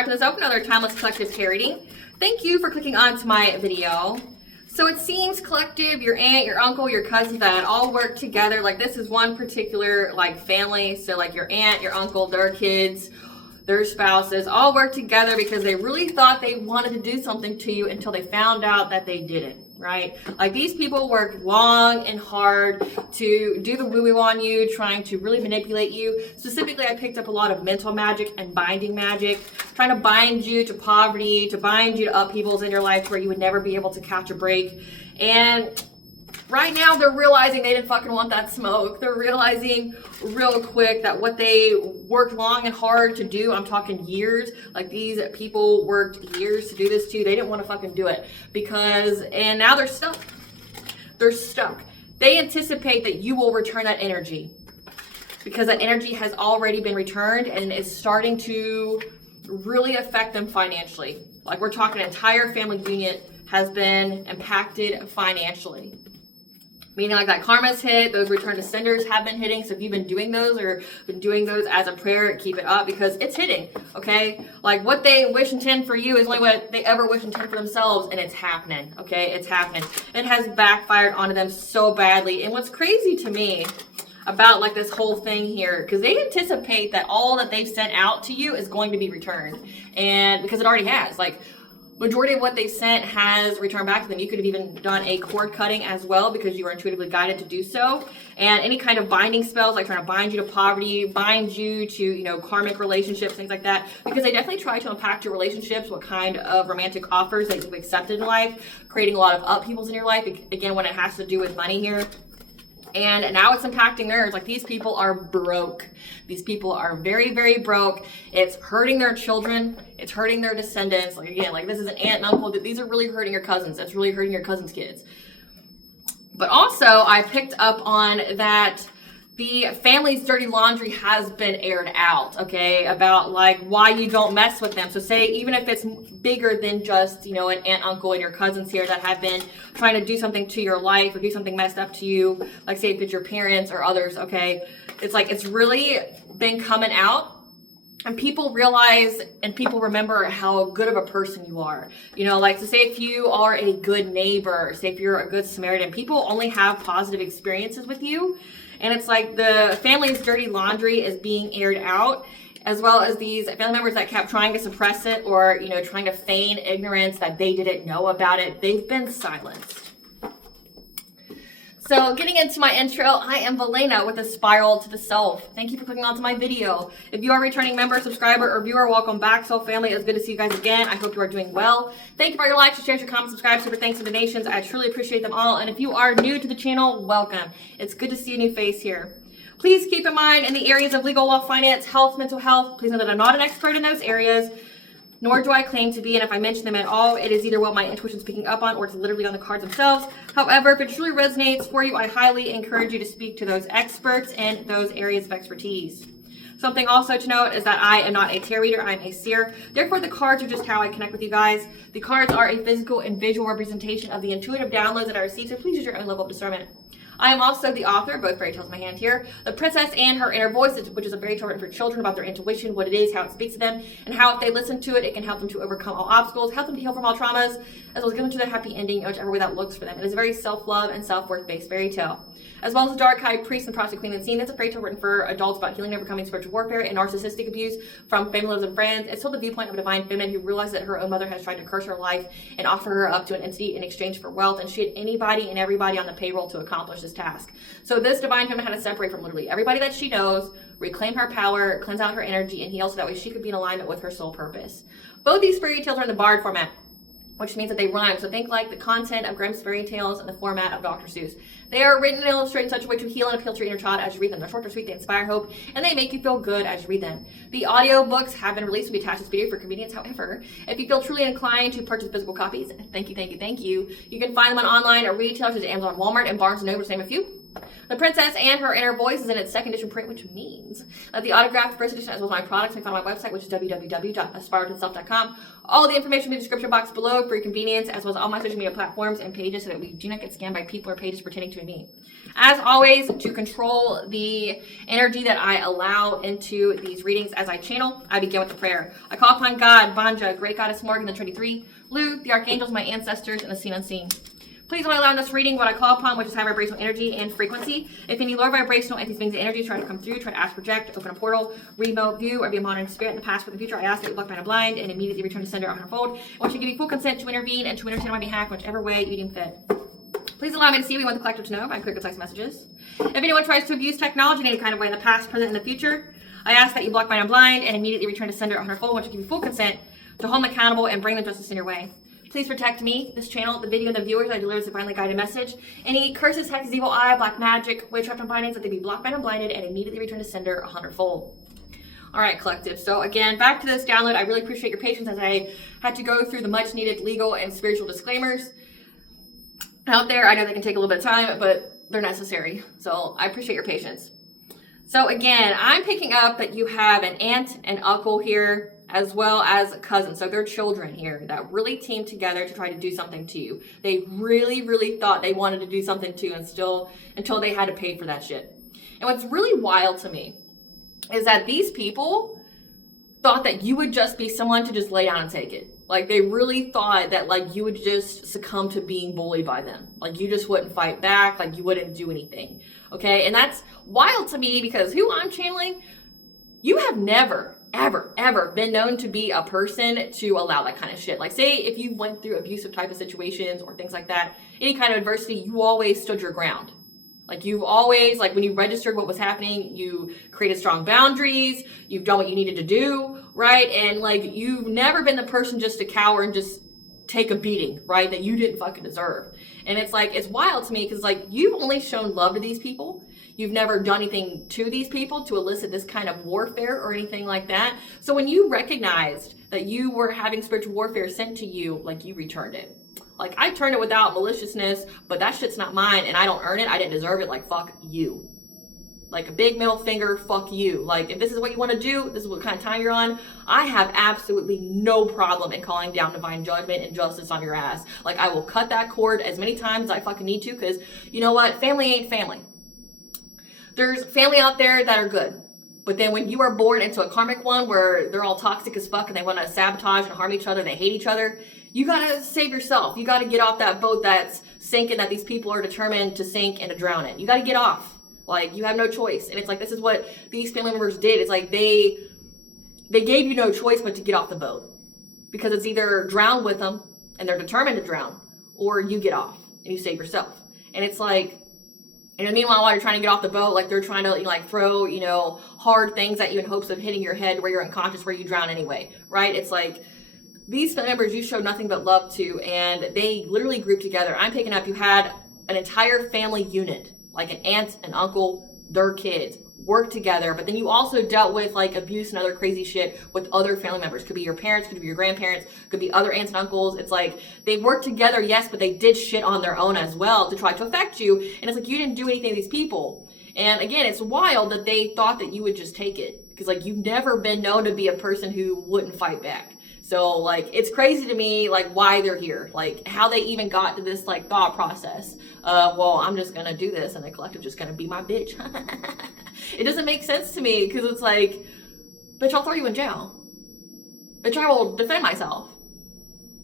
back to myself, another timeless collective tarot reading. Thank you for clicking onto my video. So it seems collective, your aunt, your uncle, your cousin, that all work together. Like this is one particular like family. So like your aunt, your uncle, their kids, their spouses all work together because they really thought they wanted to do something to you until they found out that they didn't, right? Like these people worked long and hard to do the woo-woo on you, trying to really manipulate you. Specifically, I picked up a lot of mental magic and binding magic, trying to bind you to poverty, to bind you to upheavals in your life where you would never be able to catch a break. And right now, they're realizing they didn't fucking want that smoke. They're realizing real quick that what they worked long and hard to do, I'm talking years, like these people worked years to do this to you. They didn't want to fucking do it and now they're stuck. They're stuck. They anticipate that you will return that energy because that energy has already been returned and is starting to really affect them financially. Like we're talking entire family unit has been impacted financially. Meaning like that karma's hit, those return to senders have been hitting. So if you've been doing those or been doing those as a prayer, keep it up because it's hitting, okay? Like what they wish and intend for you is only what they ever wish and intend for themselves, and it's happening, okay? It's happening. It has backfired onto them so badly. And what's crazy to me about like this whole thing here, because they anticipate that all that they've sent out to you is going to be returned. And because it already has, like, majority of what they sent has returned back to them. You could have even done a cord cutting as well because you were intuitively guided to do so. And any kind of binding spells, like trying to bind you to poverty, bind you to, you know, karmic relationships, things like that. Because they definitely try to impact your relationships, what kind of romantic offers that you've accepted in life, creating a lot of upheavals in your life. Again, when it has to do with money here. And now it's impacting theirs. Like these people are broke. These people are very, very broke. It's hurting their children. It's hurting their descendants. Like again, like this is an aunt and uncle. These are really hurting your cousins. It's really hurting your cousins' kids. But also I picked up on that the family's dirty laundry has been aired out, okay, about like why you don't mess with them. So say even if it's bigger than just, you know, an aunt, uncle, and your cousins here that have been trying to do something to your life or do something messed up to you, like say if it's your parents or others, okay, it's like it's really been coming out. And people realize and people remember how good of a person you are. You know, like, so say if you are a good neighbor, say if you're a good Samaritan, people only have positive experiences with you. And it's like the family's dirty laundry is being aired out, as well as these family members that kept trying to suppress it or, you know, trying to feign ignorance that they didn't know about it. They've been silenced. So getting into my intro, I am Valena with a Spiral to the Self. Thank you for clicking onto my video. If you are a returning member, subscriber, or viewer, welcome back. Soul family, it's good to see you guys again. I hope you are doing well. Thank you for your likes, your shares, your comments, subscribe, super thanks, and donations. I truly appreciate them all. And if you are new to the channel, welcome. It's good to see a new face here. Please keep in mind in the areas of legal, law, finance, health, mental health, please know that I'm not an expert in those areas, nor do I claim to be, and if I mention them at all, it is either what my intuition is picking up on or it's literally on the cards themselves. However, if it truly resonates for you, I highly encourage you to speak to those experts in those areas of expertise. Something also to note is that I am not a tarot reader, I'm a seer. Therefore, the cards are just how I connect with you guys. The cards are a physical and visual representation of the intuitive downloads that I receive, so please use your own level of discernment. I am also the author of both fairy tales in my hand here, The Princess and Her Inner Voice, which is a fairy tale written for children about their intuition, what it is, how it speaks to them, and how if they listen to it, it can help them to overcome all obstacles, help them to heal from all traumas, as well as get them to their happy ending, whichever way that looks for them. It is a very self-love and self-worth based fairy tale. As well as the Dark High Priest and Prostitute Queen Unseen, it's a fairy tale written for adults about healing and overcoming spiritual warfare and narcissistic abuse from family members and friends. It's told the viewpoint of a divine feminine who realized that her own mother has tried to curse her life and offer her up to an entity in exchange for wealth, and she had anybody and everybody on the payroll to accomplish this task. So this divine feminine had to separate from literally everybody that she knows, reclaim her power, cleanse out her energy, and heal so that way she could be in alignment with her soul purpose. Both these fairy tales are in the bard format, which means that they rhyme. So think like the content of Grimm's fairy tales and the format of Dr. Seuss. They are written and illustrated in such a way to heal and appeal to your inner child as you read them. They're short, they're sweet, they inspire hope, and they make you feel good as you read them. The audiobooks have been released to be attached to this video for convenience. However, if you feel truly inclined to purchase physical copies, thank you, you can find them on online or retailers such as Amazon, Walmart, and Barnes & Noble, to name a few. The Princess and Her Inner Voice is in its second edition print, which means that the autographed first edition, as well as my products, can be found on my website, which is www.aspiraltotheself.com. All the information in the description box below for your convenience, as well as all my social media platforms and pages, so that we do not get scammed by people or pages pretending to be me. As always, to control the energy that I allow into these readings as I channel, I begin with a prayer. I call upon God, Vanja, Great Goddess Morgan, the Trinity Three, Lu, the Archangels, my ancestors, and the seen unseen. Please only allow in this reading what I call upon, which is high vibrational energy and frequency. If any lower vibrational entities, beings, and energies try to come through, try to ask, project, open a portal, remote view, or be a modern spirit in the past or the future, I ask that you block, bind, blind, and immediately return to sender a hundredfold. I want you to give me full consent to intervene and to intercede on my behalf, whichever way you deem fit. Please allow me to see what you want the collective to know by clear, concise messages. If anyone tries to abuse technology in any kind of way in the past, present, and the future, I ask that you block, bind, blind, and immediately return to sender a hundredfold. I want you to give me full consent to hold them accountable and bring them justice in your way. Please protect me, this channel, the video, and the viewers. I deliver this divinely guided message. Any curses, hexes, evil eye, black magic, witchcraft, and bindings, that they be blocked, bound, and blinded, and immediately return to sender a hundredfold. All right, collective. So again, back to this download. I really appreciate your patience as I had to go through the much needed legal and spiritual disclaimers out there. I know they can take a little bit of time, but they're necessary. So I appreciate your patience. So again, I'm picking up that you have an aunt and uncle here, as well as cousins. So they're children here that really teamed together to try to do something to you. They really, really thought they wanted to do something to you, and still, until they had to pay for that shit. And what's really wild to me is that these people thought that you would just be someone to just lay down and take it. Like, they really thought that, like, you would just succumb to being bullied by them. Like, you just wouldn't fight back. Like, you wouldn't do anything. Okay? And that's wild to me, because who I'm channeling, you have never, ever been known to be a person to allow that kind of shit. Like, say if you went through abusive type of situations or things like that, any kind of adversity, you always stood your ground. Like, you've always, like, when you registered what was happening, you created strong boundaries, you've done what you needed to do, right? And, like, you've never been the person just to cower and just take a beating, right? That you didn't fucking deserve. And it's like, it's wild to me, because, like, you've only shown love to these people. You've never done anything to these people to elicit this kind of warfare or anything like that. So when you recognized that you were having spiritual warfare sent to you, like, you returned it. Like, I turned it without maliciousness, but that shit's not mine, and I don't earn it. I didn't deserve it. Like, fuck you. Like, a big middle finger, fuck you. Like, if this is what you want to do, this is what kind of time you're on, I have absolutely no problem in calling down divine judgment and justice on your ass. Like, I will cut that cord as many times as I fucking need to, because you know what? Family ain't family. There's family out there that are good. But then when you are born into a karmic one where they're all toxic as fuck and they want to sabotage and harm each other, they hate each other, you gotta save yourself. You gotta get off that boat that's sinking, that these people are determined to sink and to drown in. You gotta get off. Like, you have no choice. And it's like, this is what these family members did. It's like they gave you no choice but to get off the boat. Because it's either drown with them and they're determined to drown, or you get off and you save yourself. And it's like, and meanwhile, while you're trying to get off the boat, like, they're trying to, like, throw, hard things at you in hopes of hitting your head where you're unconscious, where you drown anyway, right? It's like, these family members you showed nothing but love to, and they literally grouped together. I'm picking up, you had an entire family unit, like an aunt, an uncle, their kids, work together, but then you also dealt with, like, abuse and other crazy shit with other family members. Could be your parents, could be your grandparents, could be other aunts and uncles. It's like, they worked together, yes, but they did shit on their own as well to try to affect you, and it's like, you didn't do anything to these people. And again, it's wild that they thought that you would just take it, because, like, you've never been known to be a person who wouldn't fight back. So, like, it's crazy to me, like, why they're here, like, how they even got to this, like, thought process. Well, I'm just gonna do this, and the collective just gonna be my bitch. It doesn't make sense to me, because it's like, bitch, I'll throw you in jail. Bitch, I will defend myself.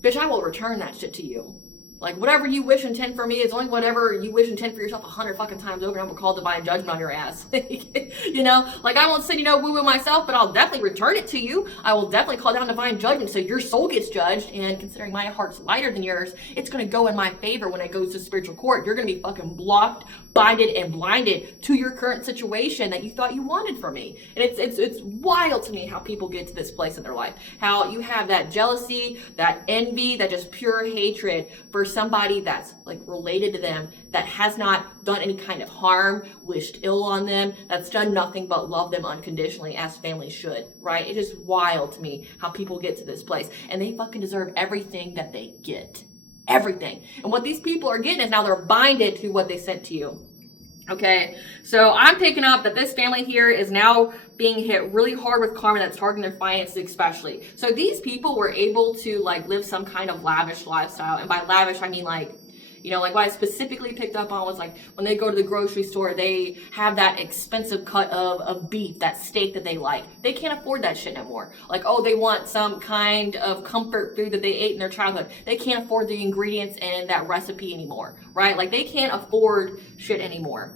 Bitch, I will return that shit to you. Like, whatever you wish and intend for me is only whatever you wish and intend for yourself 100 fucking times over, and I'm gonna call divine judgment on your ass. Like, I won't send woo-woo myself, but I'll definitely return it to you. I will definitely call down divine judgment so your soul gets judged, and considering my heart's lighter than yours, it's gonna go in my favor when it goes to spiritual court. You're gonna be fucking blocked, binded, and blinded to your current situation that you thought you wanted from me. And it's wild to me how people get to this place in their life. How you have that jealousy, that envy, that just pure hatred for somebody that's, like, related to them, that has not done any kind of harm, wished ill on them, that's done nothing but love them unconditionally, as families should, right? It is wild to me how people get to this place, and they fucking deserve everything that they get. Everything. And what these people are getting is now they're binded to what they sent to you. Okay, so I'm picking up that this family here is now being hit really hard with karma that's targeting their finances especially. So these people were able to like live some kind of lavish lifestyle. And by lavish, I mean like, you know, like what I specifically picked up on was like when they go to the grocery store, they have that expensive cut of beef, that steak that they like. They can't afford that shit anymore. Like, oh, they want some kind of comfort food that they ate in their childhood. They can't afford the ingredients in that recipe anymore, right? Like they can't afford shit anymore.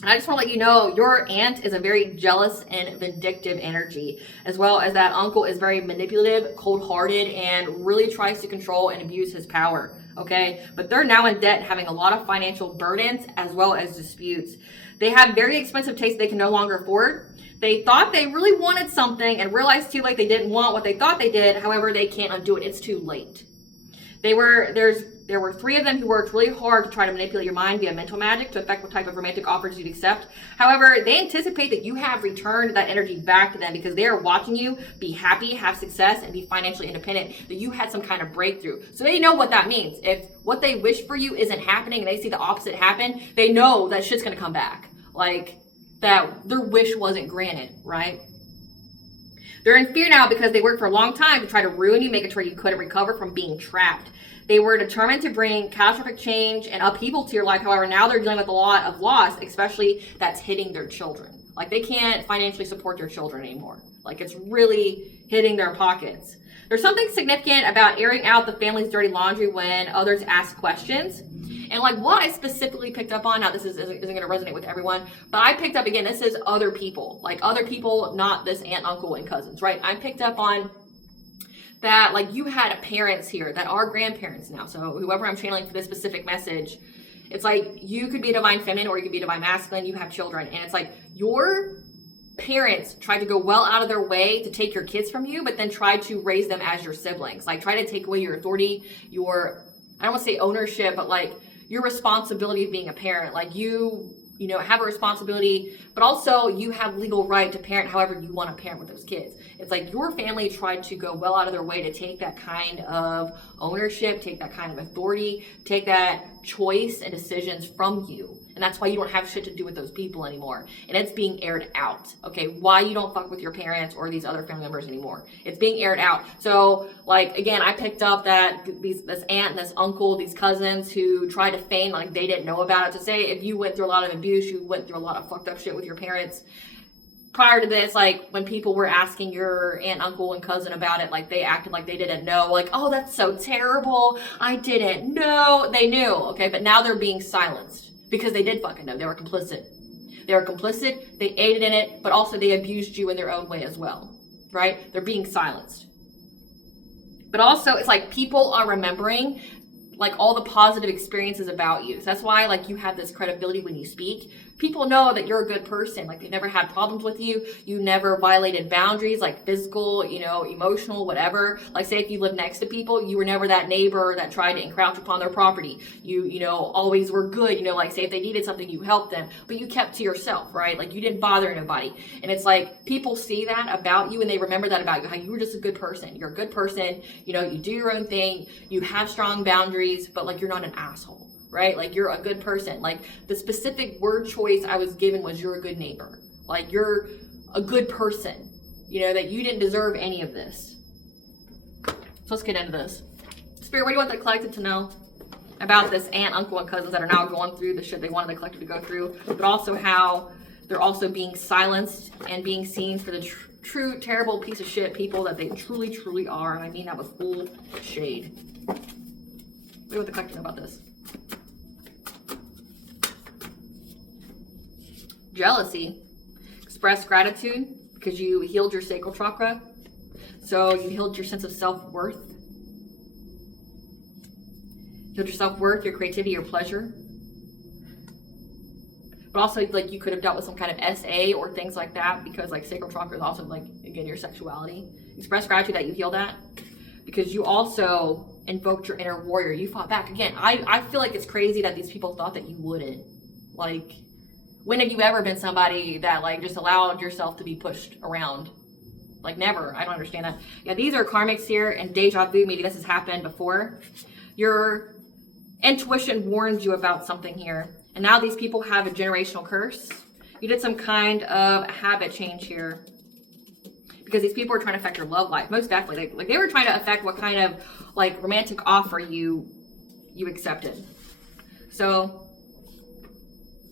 And I just want to let you know, your aunt is a very jealous and vindictive energy, as well as that uncle is very manipulative, cold-hearted, and really tries to control and abuse his power, okay? But they're now in debt, having a lot of financial burdens, as well as disputes. They have very expensive tastes they can no longer afford. They thought they really wanted something and realized too late they didn't want what they thought they did. However, they can't undo it. It's too late. There were 3 of them who worked really hard to try to manipulate your mind via mental magic to affect what type of romantic offers you'd accept. However, they anticipate that you have returned that energy back to them because they are watching you be happy, have success, and be financially independent, that you had some kind of breakthrough. So they know what that means. If what they wish for you isn't happening and they see the opposite happen, they know that shit's going to come back. Like, that their wish wasn't granted, right? They're in fear now because they worked for a long time to try to ruin you, make it to where you couldn't recover from being trapped. They were determined to bring catastrophic change and upheaval to your life. However, now they're dealing with a lot of loss, especially that's hitting their children. Like they can't financially support their children anymore. Like it's really hitting their pockets. There's something significant about airing out the family's dirty laundry when others ask questions. And like what I specifically picked up on, now this isn't going to resonate with everyone, but I picked up, again, this is other people, like other people, not this aunt, uncle, and cousins, right? I picked up on that, like you had parents here that are grandparents now. So whoever I'm channeling for this specific message, it's like you could be a divine feminine or you could be a divine masculine. You have children, and it's like your parents tried to go well out of their way to take your kids from you, but then tried to raise them as your siblings. Like try to take away your authority, your, I don't want to say ownership, but like your responsibility of being a parent. Like you know, have a responsibility, but also you have legal right to parent however you want to parent with those kids. It's like your family tried to go well out of their way to take that kind of ownership, take that kind of authority, take that choice and decisions from you. And that's why you don't have shit to do with those people anymore. And it's being aired out, okay? Why you don't fuck with your parents or these other family members anymore. It's being aired out. So, like, again, I picked up that this aunt and this uncle, these cousins who tried to feign like they didn't know about it. To say if you went through a lot of abuse, you went through a lot of fucked up shit with your parents. Prior to this, like, when people were asking your aunt, uncle, and cousin about it, like, they acted like they didn't know. Like, oh, that's so terrible. I didn't know. They knew, okay? But now they're being silenced. Because they did fucking know. They were complicit. They were complicit. They aided in it, but also they abused you in their own way as well, right? They're being silenced. But also, it's like people are remembering like all the positive experiences about you. So that's why like you have this credibility when you speak. People know that you're a good person. Like they've never had problems with you. You never violated boundaries, like physical, you know, emotional, whatever. Like say if you live next to people, you were never that neighbor that tried to encroach upon their property. You know, always were good. You know, like say if they needed something, you helped them, but you kept to yourself, right? Like you didn't bother anybody. And it's like people see that about you and they remember that about you, how you were just a good person. You're a good person. You know, you do your own thing. You have strong boundaries, but like you're not an asshole. Right? Like you're a good person. Like the specific word choice I was given was you're a good neighbor. Like you're a good person. You know, that you didn't deserve any of this. So let's get into this. Spirit, what do you want the collective to know about this aunt, uncle, and cousins that are now going through the shit they wanted the collective to go through, but also how they're also being silenced and being seen for the true, terrible piece of shit people that they truly, truly are. And I mean that with full shade. What do you want the collective to know about this? Jealousy. Express gratitude because you healed your sacral chakra. So you healed your sense of self-worth. Healed your self-worth, your creativity, your pleasure. But also like you could have dealt with some kind of SA or things like that because like sacral chakra is also like, again, your sexuality. Express gratitude that you healed that because you also invoked your inner warrior. You fought back. Again, I feel like it's crazy that these people thought that you wouldn't. Like, when have you ever been somebody that like just allowed yourself to be pushed around? Like never. I don't understand that. Yeah, these are karmics here and deja vu. Maybe this has happened before. Your intuition warns you about something here. And now these people have a generational curse. You did some kind of habit change here. Because these people are trying to affect your love life. Most definitely. Like they were trying to affect what kind of like romantic offer you accepted. So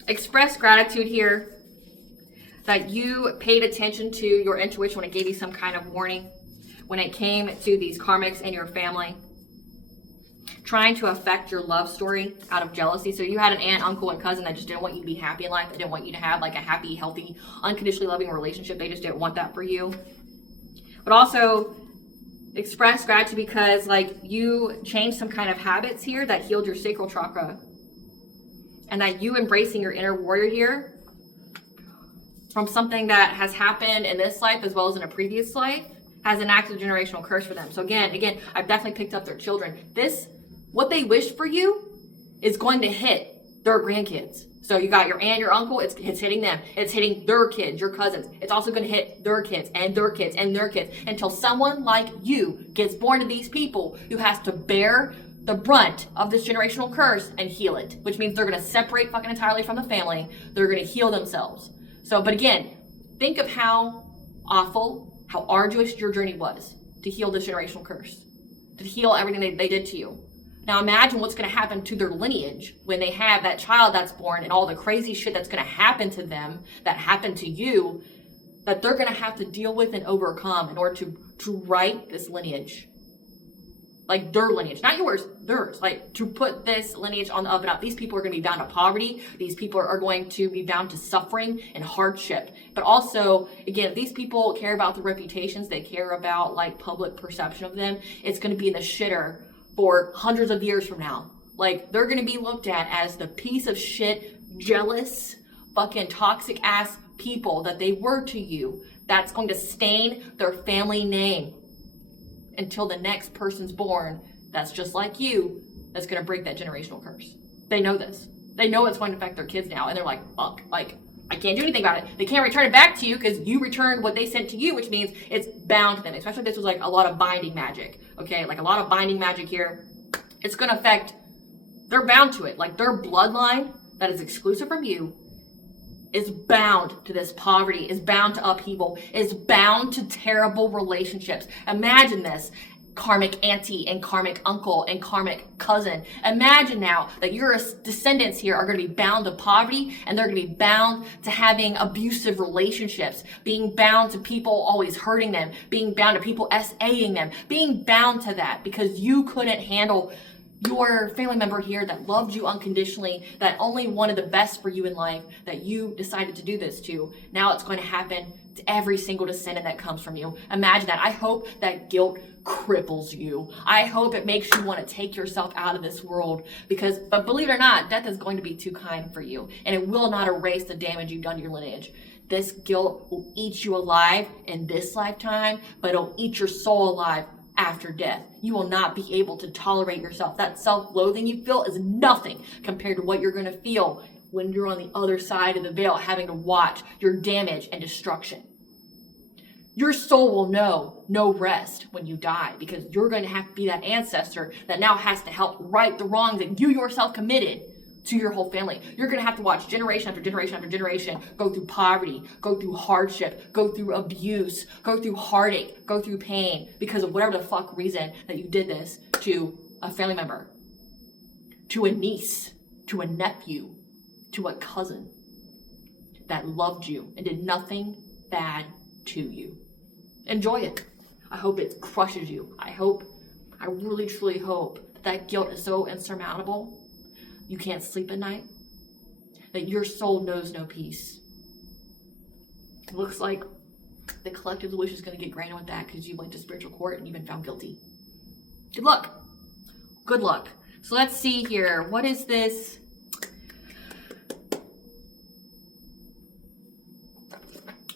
express gratitude here that you paid attention to your intuition when it gave you some kind of warning. When it came to these karmics in your family. Trying to affect your love story out of jealousy. So you had an aunt, uncle, and cousin that just didn't want you to be happy in life. They didn't want you to have like a happy, healthy, unconditionally loving relationship. They just didn't want that for you. But also express gratitude because like you changed some kind of habits here that healed your sacral chakra. And that you embracing your inner warrior here from something that has happened in this life as well as in a previous life has enacted a generational curse for them. So again, I've definitely picked up their children. What they wish for you is going to hit their grandkids. So you got your aunt, your uncle, it's hitting them. It's hitting their kids, your cousins. It's also going to hit their kids and their kids and their kids until someone like you gets born to these people who has to bear the brunt of this generational curse and heal it, which means they're going to separate fucking entirely from the family. They're going to heal themselves. So, but again, think of how awful, how arduous your journey was to heal this generational curse, to heal everything they did to you. Now imagine what's going to happen to their lineage when they have that child that's born and all the crazy shit that's going to happen to them, that happened to you, that they're going to have to deal with and overcome in order to right this lineage. Like their lineage, not yours, theirs. Like to put this lineage on the up and up. These people are going to be bound to poverty. These people are going to be bound to suffering and hardship. But also, again, if these people care about their reputations, they care about like public perception of them, it's going to be in the shitter for hundreds of years from now. Like they're going to be looked at as the piece of shit, jealous, fucking toxic ass people that they were to you. That's going to stain their family name until the next person's born that's just like you, that's going to break that generational curse. They know this. They know it's going to affect their kids now. And they're like, fuck, like, I can't do anything about it. They can't return it back to you because you returned what they sent to you, which means it's bound to them. Especially if this was like a lot of binding magic. Okay, like a lot of binding magic here. It's going to affect, they're bound to it. Like their bloodline that is exclusive from you is bound to this poverty, is bound to upheaval, is bound to terrible relationships. Imagine this. Karmic auntie and karmic uncle and karmic cousin. Imagine now that your descendants here are going to be bound to poverty and they're going to be bound to having abusive relationships, being bound to people always hurting them, being bound to people SAing them, being bound to that because you couldn't handle your family member here that loved you unconditionally, that only wanted the best for you in life, that you decided to do this to. Now it's going to happen to every single descendant that comes from you. Imagine that. I hope that guilt cripples you. I hope it makes you want to take yourself out of this world but believe it or not, death is going to be too kind for you and it will not erase the damage you've done to your lineage. This guilt will eat you alive in this lifetime, but it'll eat your soul alive after death. You will not be able to tolerate yourself. That self-loathing you feel is nothing compared to what you're going to feel when you're on the other side of the veil, having to watch your damage and destruction. Your soul will know no rest when you die because you're going to have to be that ancestor that now has to help right the wrongs that you yourself committed to your whole family. You're going to have to watch generation after generation after generation go through poverty, go through hardship, go through abuse, go through heartache, go through pain because of whatever the fuck reason that you did this to a family member, to a niece, to a nephew, to a cousin that loved you and did nothing bad to you. Enjoy it. I hope it crushes you. I really truly hope that guilt is so insurmountable you can't sleep at night, that your soul knows no peace. It looks like the collective wish is going to get granted with that because you went to spiritual court and you've been found guilty. Good luck. Good luck. So let's see here. What is this?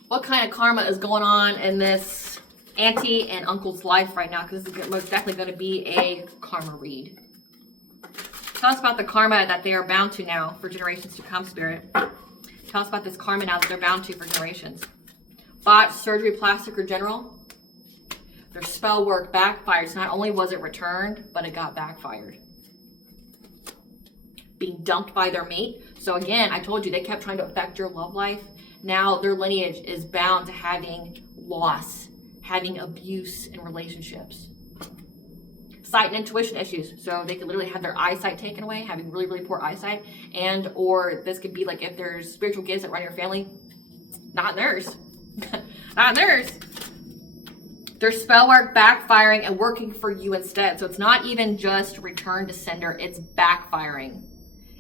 What kind of karma is going on in this auntie and uncle's life right now? Because this is most definitely going to be a karma read. Tell us about the karma that they are bound to now for generations to come, Spirit. Tell us about this karma now that they're bound to for generations. Botched surgery, plastic, or general. Their spell work backfired. So not only was it returned, but it got backfired. being dumped by their mate. So again, I told you, they kept trying to affect your love life. Now their lineage is bound to having loss, having abuse in relationships. Sight and intuition issues. So they could literally have their eyesight taken away, having really, really poor eyesight. And or this could be like if there's spiritual gifts that run your family, not theirs. Not theirs. Their spell work backfiring and working for you instead. So it's not even just return to sender, it's backfiring.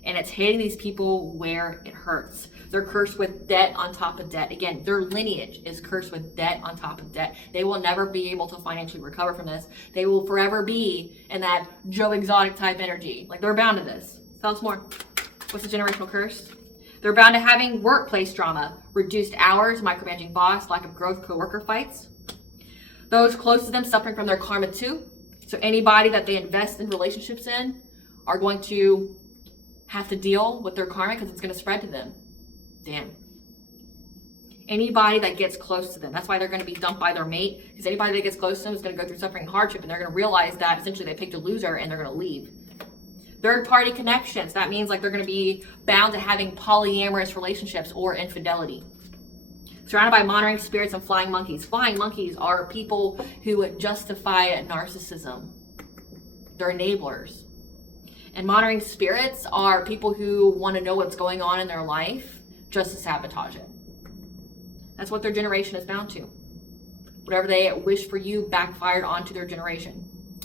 And it's hitting these people where it hurts. They're cursed with debt on top of debt. Again, their lineage is cursed with debt on top of debt. They will never be able to financially recover from this. They will forever be in that Joe Exotic type energy. Like, they're bound to this. Tell us more. What's the generational curse? They're bound to having workplace drama, reduced hours, micromanaging boss, lack of growth, coworker fights. Those close to them suffering from their karma too. So anybody that they invest in relationships in are going to have to deal with their karma because it's going to spread to them. Damn. Anybody that gets close to them, that's why they're going to be dumped by their mate, because anybody that gets close to them is going to go through suffering and hardship, and they're going to realize that essentially they picked a loser and they're going to leave. Third party connections, that means like they're going to be bound to having polyamorous relationships or infidelity. Surrounded by monitoring spirits and flying monkeys. Flying monkeys are people who justify narcissism. They're enablers. And monitoring spirits are people who want to know what's going on in their life just to sabotage it. That's what their generation is bound to. Whatever they wish for you backfired onto their generation,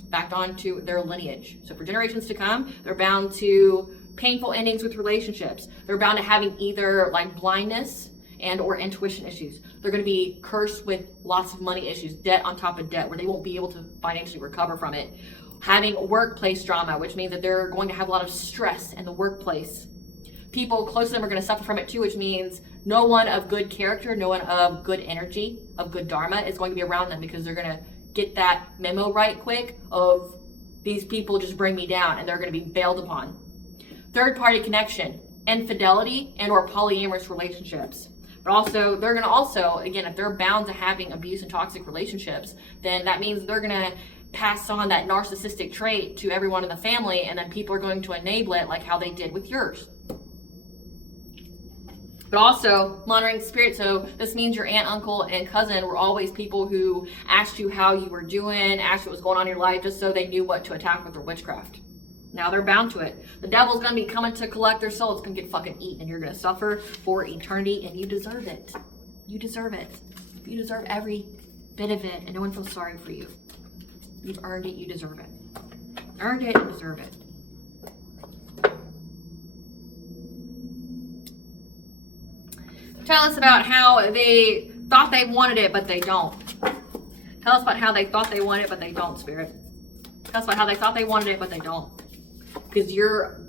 backed onto their lineage. So for generations to come, they're bound to painful endings with relationships. They're bound to having either like blindness and or intuition issues. They're going to be cursed with lots of money issues, debt on top of debt, where they won't be able to financially recover from it. Having workplace drama, which means that they're going to have a lot of stress in the workplace. People close to them are going to suffer from it too, which means no one of good character, no one of good energy, of good dharma is going to be around them, because they're going to get that memo right quick of these people just bring me down, and they're going to be bailed upon. Third party connection, infidelity and or polyamorous relationships. But also, they're going to also, again, if they're bound to having abuse and toxic relationships, then that means they're going to pass on that narcissistic trait to everyone in the family, and then people are going to enable it like how they did with yours. But also, monitoring spirit, so this means your aunt, uncle, and cousin were always people who asked you how you were doing, asked you what was going on in your life, just so they knew what to attack with their witchcraft. Now they're bound to it. The devil's going to be coming to collect their soul. It's going to get fucking eaten, and you're going to suffer for eternity, and you deserve it. You deserve it. You deserve every bit of it, and no one feels sorry for you. You've earned it. You deserve it. Earned it and deserve it. Tell us about how they thought they wanted it, but they don't. Tell us about how they thought they wanted it, but they don't, Spirit. Tell us about how they thought they wanted it, but they don't. Because you're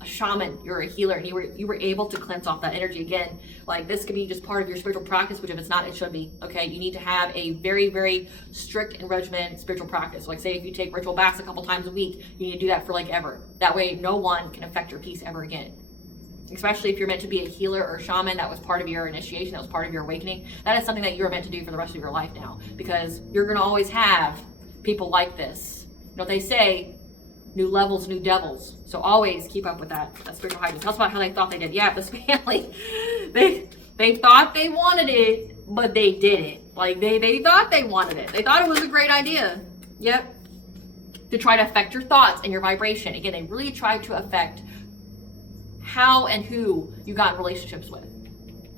a shaman, you're a healer, and you were able to cleanse off that energy. Again, like this could be just part of your spiritual practice, which if it's not, it should be. Okay, you need to have a very, very strict and regimented spiritual practice. Like say if you take ritual baths a couple times a week, you need to do that for like ever. That way no one can affect your peace ever again. Especially if you're meant to be a healer or shaman, that was part of your initiation, that was part of your awakening. That is something that you're meant to do for the rest of your life now, because you're going to always have people like this. You know what they say, new levels, new devils. So always keep up with that spiritual hygiene. Tell us about how they thought they did. Yeah, this family, they thought they wanted it, but they didn't. Like they thought they wanted it. They thought it was a great idea. Yep. To try to affect your thoughts and your vibration. Again, they really tried to affect how and who you got in relationships with.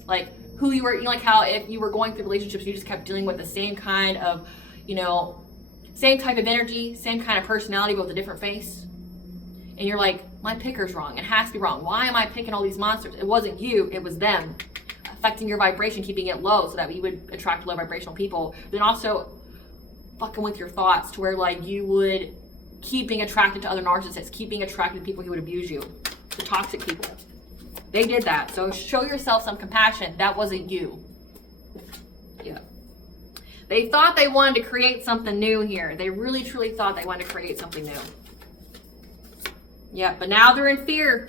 Like who you were, you know, like how if you were going through relationships, you just kept dealing with the same kind of, you know, same type of energy, same kind of personality, but with a different face. And you're like, my picker's wrong. It has to be wrong. Why am I picking all these monsters? It wasn't you, it was them. Affecting your vibration, keeping it low so that you would attract low vibrational people. Then also fucking with your thoughts to where like you would keep being attracted to other narcissists, keep being attracted to people who would abuse you. The toxic people. They did that. So show yourself some compassion. That wasn't you. Yeah. They thought they wanted to create something new here. They really truly thought they wanted to create something new. Yeah, but now they're in fear.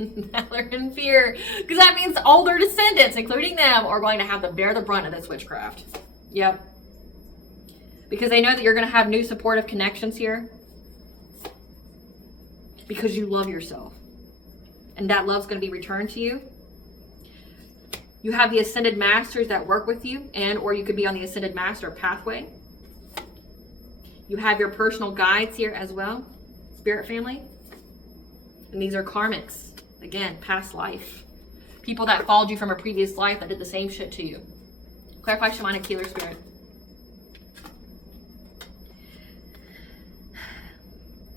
Now they're in fear. Because that means all their descendants, including them, are going to have to bear the brunt of this witchcraft. Yep. Because they know that you're going to have new supportive connections here. Because you love yourself. and that love's going to be returned to you. You have the ascended masters that work with you, and or you could be on the ascended master pathway. You have your personal guides here as well, spirit family. And these are karmics. Again, past life. People that followed you from a previous life that did the same shit to you. Clarify, shamanic, healer, spirit.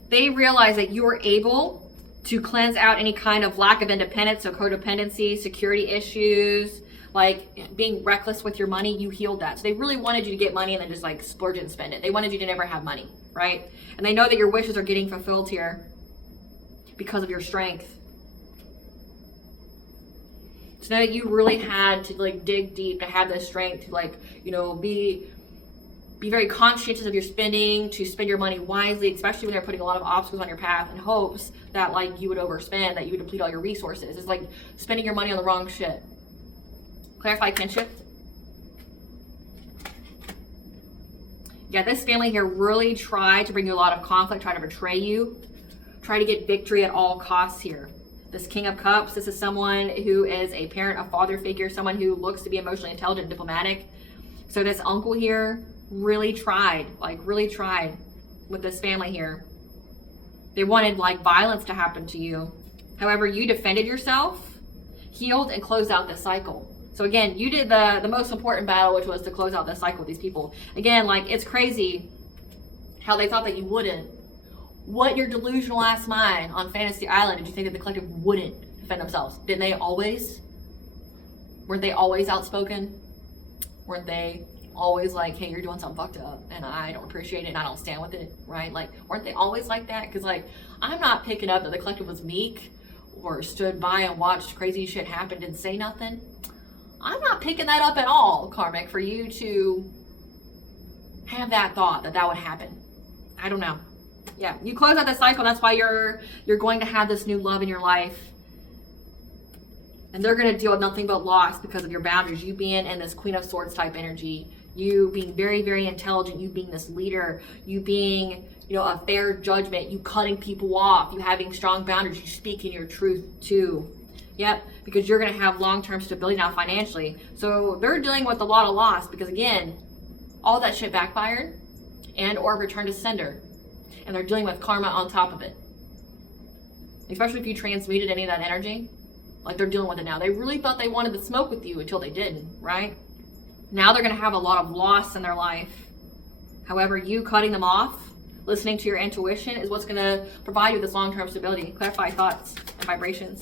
They realize that you are able to cleanse out any kind of lack of independence, so codependency, security issues, like being reckless with your money. You healed that. So they really wanted you to get money and then just like splurge it and spend it. They wanted you to never have money, right? And they know that your wishes are getting fulfilled here because of your strength. So now that you really had to like dig deep to have this strength to like, you know, be very conscientious of your spending, to spend your money wisely, especially when they're putting a lot of obstacles on your path in hopes that like you would overspend, that you would deplete all your resources. It's like spending your money on the wrong shit. Clarify, kinship. Yeah, this family here really tried to bring you a lot of conflict, try to betray you, try to get victory at all costs here. This King of Cups, this is someone who is a parent, a father figure, someone who looks to be emotionally intelligent and diplomatic. So this uncle here really tried with this family here. They wanted like violence to happen to you. However, you defended yourself, healed, and closed out this cycle. So again, you did the most important battle, which was to close out this cycle with these people. Again, like it's crazy how they thought that you wouldn't. What your delusional ass mind on Fantasy Island did you think that the collective wouldn't defend themselves? Didn't they always? Weren't they always outspoken? Weren't they always like, hey, you're doing something fucked up and I don't appreciate it and I don't stand with it, right? Like, weren't they always like that? Because like, I'm not picking up that the collective was meek or stood by and watched crazy shit happen, didn't say nothing. I'm not picking that up at all, karmic, for you to have that thought that that would happen. I don't know. Yeah, you close out the cycle. That's why you're going to have this new love in your life. And they're going to deal with nothing but loss because of your boundaries. You being in this Queen of Swords type energy. You being very, very intelligent. You being this leader. You being, you know, a fair judgment. You cutting people off. You having strong boundaries. You speaking your truth too. Yep, because you're going to have long-term stability now financially. So they're dealing with a lot of loss because, again, all that shit backfired and or returned to sender. And they're dealing with karma on top of it. Especially if you transmuted any of that energy. Like they're dealing with it now. They really thought they wanted to smoke with you until they didn't, right? Now they're going to have a lot of loss in their life. However, you cutting them off, listening to your intuition is what's going to provide you this long-term stability. Clarify thoughts and vibrations.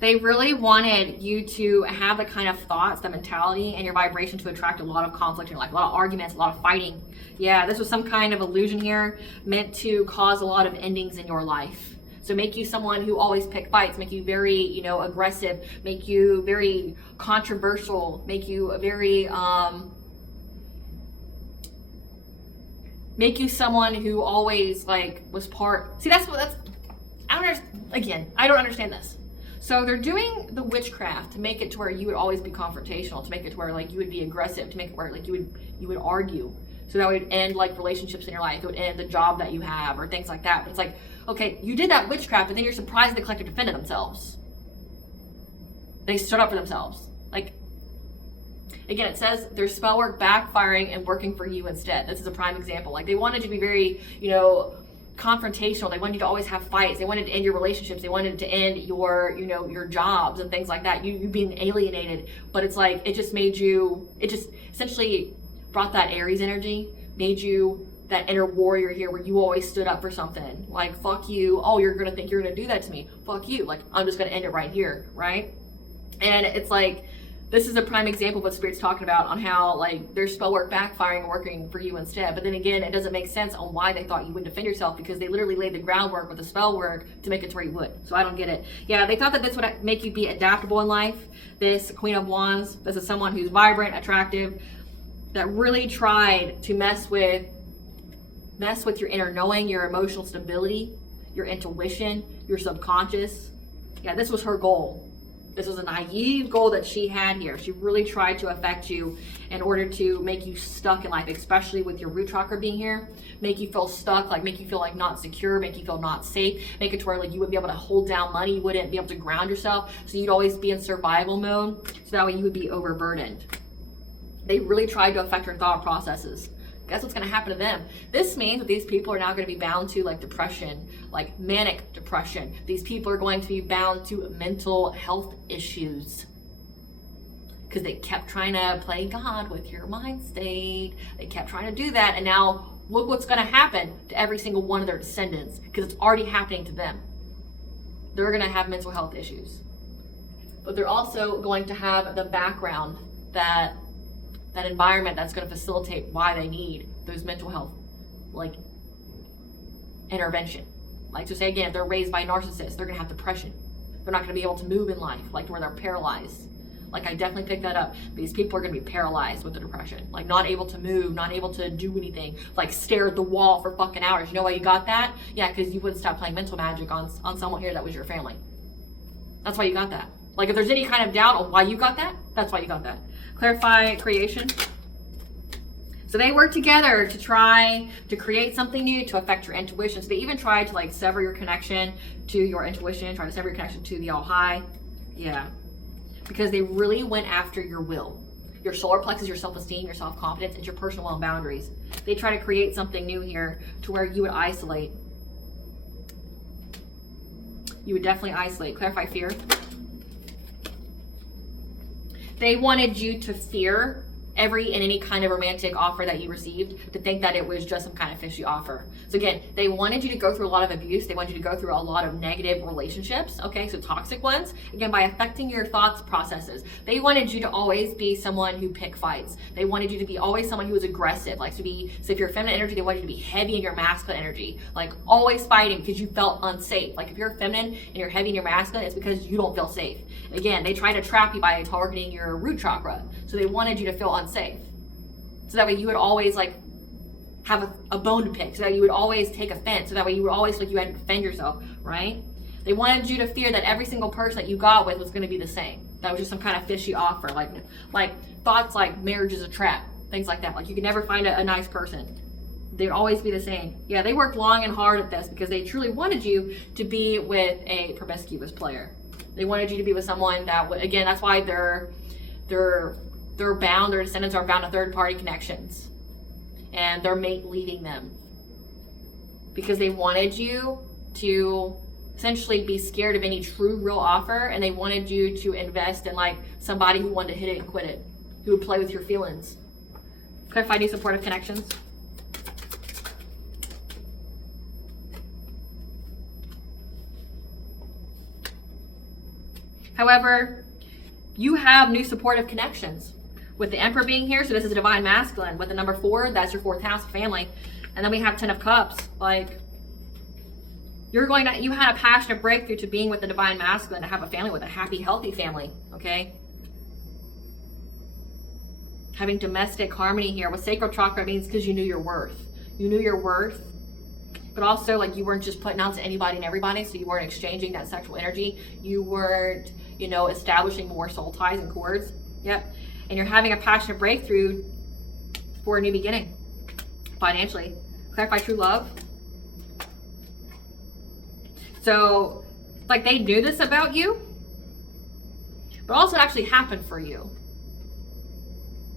They really wanted you to have the kind of thoughts, the mentality, and your vibration to attract a lot of conflict in your life, a lot of arguments, a lot of fighting. Yeah, this was some kind of illusion here meant to cause a lot of endings in your life. So make you someone who always pick fights, make you very, you know, aggressive, make you very controversial, make you very, make you someone who always like was part. See, I don't understand this. So they're doing the witchcraft to make it to where you would always be confrontational, to make it to where like you would be aggressive, to make it where like you would argue. So that would end like relationships in your life. It would end the job that you have or things like that. But it's like, okay, you did that witchcraft, but then you're surprised the collective defended themselves. They stood up for themselves. Like, again, it says their spell work backfiring and working for you instead. This is a prime example. Like they wanted to be very, you know, confrontational. They wanted you to always have fights. They wanted to end your relationships. They wanted to end your, you know, your jobs and things like that. You being alienated. But it's like, it just essentially brought that Aries energy, made you that inner warrior here where you always stood up for something. Like, fuck you. Oh, you're going to think you're going to do that to me. Fuck you. Like, I'm just going to end it right here, right? And it's like, this is a prime example of what Spirit's talking about on how like their spell work backfiring and working for you instead. But then again, it doesn't make sense on why they thought you wouldn't defend yourself because they literally laid the groundwork with the spell work to make it to where you would. So I don't get it. Yeah, they thought that this would make you be adaptable in life. This Queen of Wands, this is someone who's vibrant, attractive, that really tried to mess with your inner knowing, your emotional stability, your intuition, your subconscious. Yeah, this was her goal. This was a naive goal that she had here. She really tried to affect you in order to make you stuck in life, especially with your root chakra being here. Make you feel stuck, like make you feel like not secure, make you feel not safe, make it to where like you wouldn't be able to hold down money, you wouldn't be able to ground yourself. So you'd always be in survival mode. So that way you would be overburdened. They really tried to affect your thought processes. Guess what's going to happen to them? This means that these people are now going to be bound to like depression, like manic depression. These people are going to be bound to mental health issues because they kept trying to play God with your mind state. They kept trying to do that. And now look what's going to happen to every single one of their descendants, because it's already happening to them. They're going to have mental health issues. But they're also going to have the background, that environment that's going to facilitate why they need those mental health like intervention. Like, so say again, if they're raised by narcissists, they're going to have depression. They're not going to be able to move in life, like where they're paralyzed. Like, I definitely picked that up. These people are going to be paralyzed with the depression, like not able to move, not able to do anything, like stare at the wall for fucking hours. You know why you got that? Yeah, because you wouldn't stop playing mental magic on someone here that was your family. That's why you got that. Like, if there's any kind of doubt on why you got that, that's why you got that. Clarify creation. So they work together to try to create something new to affect your intuition. So they even tried to like sever your connection to your intuition, try to sever your connection to the all high. Yeah. Because they really went after your will, your solar plexus, your self-esteem, your self-confidence, and your personal will and boundaries. They try to create something new here to where you would isolate. You would definitely isolate. Clarify fear. They wanted you to fear every and any kind of romantic offer that you received, to think that it was just some kind of fishy offer. So again, they wanted you to go through a lot of abuse. They wanted you to go through a lot of negative relationships, okay, so toxic ones, again, by affecting your thoughts processes. They wanted you to always be someone who picked fights. They wanted you to be always someone who was aggressive, like so if you're feminine energy, they wanted you to be heavy in your masculine energy, like always fighting because you felt unsafe. Like if you're feminine and you're heavy in your masculine, it's because you don't feel safe. And again, they try to trap you by targeting your root chakra. So they wanted you to feel unsafe. So that way you would always like have a bone to pick. So that you would always take offense. So that way you would always feel like you had to defend yourself, right? They wanted you to fear that every single person that you got with was going to be the same. That was just some kind of fishy offer. Like thoughts like marriage is a trap. Things like that. Like you could never find a nice person. They'd always be the same. Yeah, they worked long and hard at this because they truly wanted you to be with a promiscuous player. They wanted you to be with someone that would, again, that's why they're bound, their descendants are bound to third-party connections and their mate leaving them, because they wanted you to essentially be scared of any true real offer, and they wanted you to invest in like somebody who wanted to hit it and quit it, who would play with your feelings. Clarify new supportive connections. However, you have new supportive connections with the Emperor being here. So this is a divine masculine with the number 4. That's your 4th house family. And then we have 10 of Cups. Like you had a passionate breakthrough to being with the divine masculine, to have a family with a happy, healthy family. Okay. Having domestic harmony here with sacral chakra means because you knew your worth. You knew your worth. But also, like, you weren't just putting out to anybody and everybody, so you weren't exchanging that sexual energy. You weren't, establishing more soul ties and cords. Yep. And you're having a passionate breakthrough for a new beginning, financially. Clarify true love. So, like, they knew this about you, but also it actually happened for you.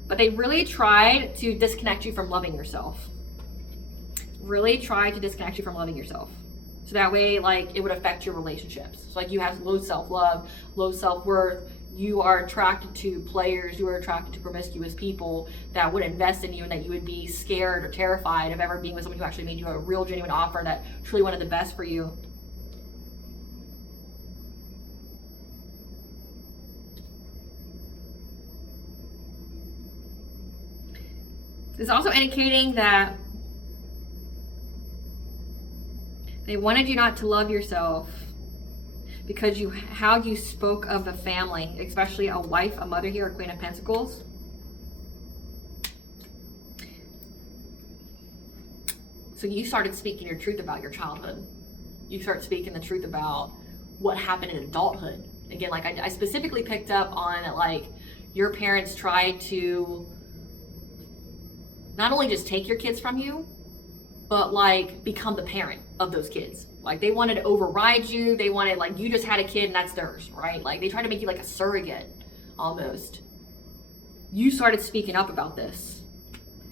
But they really tried to disconnect you from loving yourself. Really try to disconnect you from loving yourself. So that way, like, it would affect your relationships. So like you have low self-love, low self-worth. You are attracted to players. You are attracted to promiscuous people that would invest in you, and that you would be scared or terrified of ever being with someone who actually made you a real genuine offer that truly wanted the best for you. This is also indicating that they wanted you not to love yourself because how you spoke of the family, especially a wife, a mother here, a Queen of Pentacles. So you started speaking your truth about your childhood. You started speaking the truth about what happened in adulthood. Again, like I specifically picked up on like your parents tried to not only just take your kids from you, but like become the parent of those kids. Like they wanted to override you. They wanted, like, you just had a kid and that's theirs, right? Like they tried to make you like a surrogate almost. You started speaking up about this.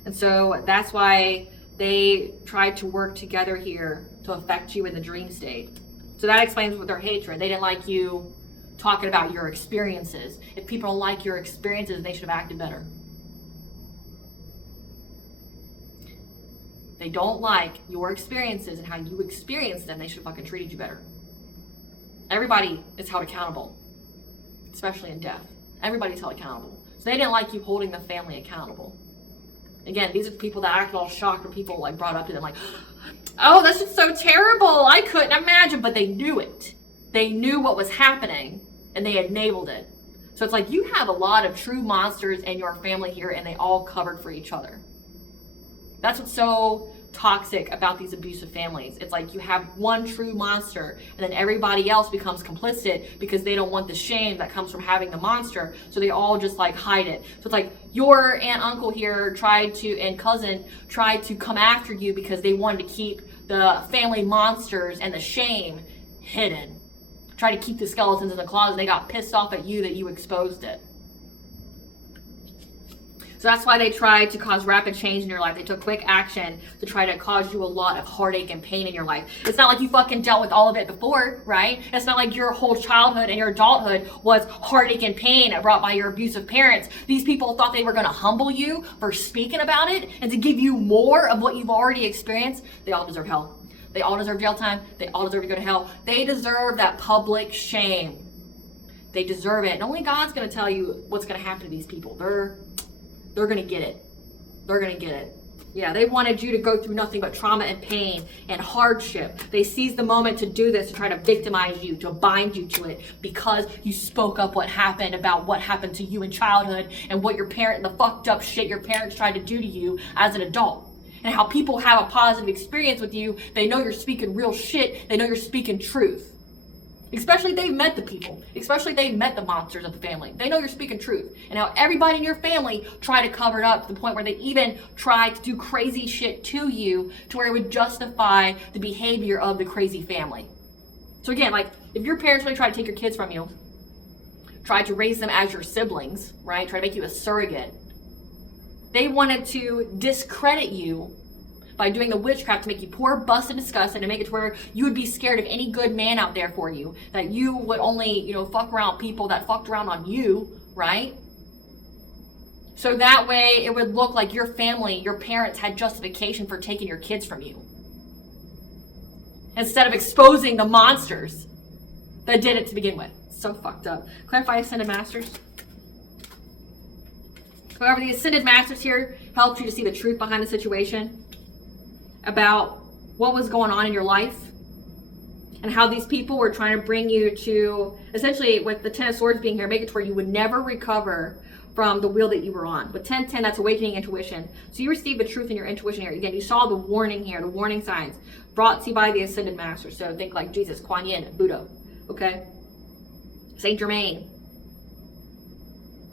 And so that's why they tried to work together here to affect you in the dream state. So that explains with their hatred. They didn't like you talking about your experiences. If people don't like your experiences, they should have acted better. They don't like your experiences and how you experience them. They should have fucking treated you better. Everybody is held accountable, especially in death. Everybody's held accountable. So they didn't like you holding the family accountable. Again, these are the people that acted all shocked when people like brought up to them like, oh, that's just so terrible. I couldn't imagine. But they knew it. They knew what was happening and they enabled it. So it's like you have a lot of true monsters in your family here and they all covered for each other. That's what's so toxic about these abusive families. It's like you have one true monster and then everybody else becomes complicit because they don't want the shame that comes from having the monster. So they all just like hide it. So it's like your aunt, uncle here and cousin tried to come after you because they wanted to keep the family monsters and the shame hidden. Try to keep the skeletons in the closet. And they got pissed off at you that you exposed it. So that's why they tried to cause rapid change in your life. They took quick action to try to cause you a lot of heartache and pain in your life. It's not like you fucking dealt with all of it before, right? It's not like your whole childhood and your adulthood was heartache and pain brought by your abusive parents. These people thought they were going to humble you for speaking about it and to give you more of what you've already experienced. They all deserve hell. They all deserve jail time. They all deserve to go to hell. They deserve that public shame. They deserve it. And only God's going to tell you what's going to happen to these people. They're going to get it. They're going to get it. Yeah, they wanted you to go through nothing but trauma and pain and hardship. They seized the moment to do this, to try to victimize you, to bind you to it, because you spoke up what happened about what happened to you in childhood and what your parent, the fucked up shit your parents tried to do to you as an adult. And how people have a positive experience with you. They know you're speaking real shit. They know you're speaking truth. Especially if they've met the people. Especially if they've met the monsters of the family. They know you're speaking truth. And how everybody in your family try to cover it up to the point where they even try to do crazy shit to you to where it would justify the behavior of the crazy family. So again, like, if your parents really try to take your kids from you, try to raise them as your siblings, right? Try to make you a surrogate. They wanted to discredit you by doing the witchcraft to make you poor, busted, disgusted, and make it to where you would be scared of any good man out there for you. That you would only, fuck around people that fucked around on you, right? So that way it would look like your family, your parents had justification for taking your kids from you. Instead of exposing the monsters that did it to begin with. So fucked up. Clarify Ascended Masters. However, the Ascended Masters here helped you to see the truth behind the situation about what was going on in your life and how these people were trying to bring you to, essentially with the Ten of Swords being here, make it to where you would never recover from the wheel that you were on. With 10-10, that's awakening intuition. So you received the truth in your intuition here. Again, you saw the warning here, the warning signs brought to you by the Ascended Master. So think like Jesus, Kuan Yin, Buddha, okay? Saint Germain.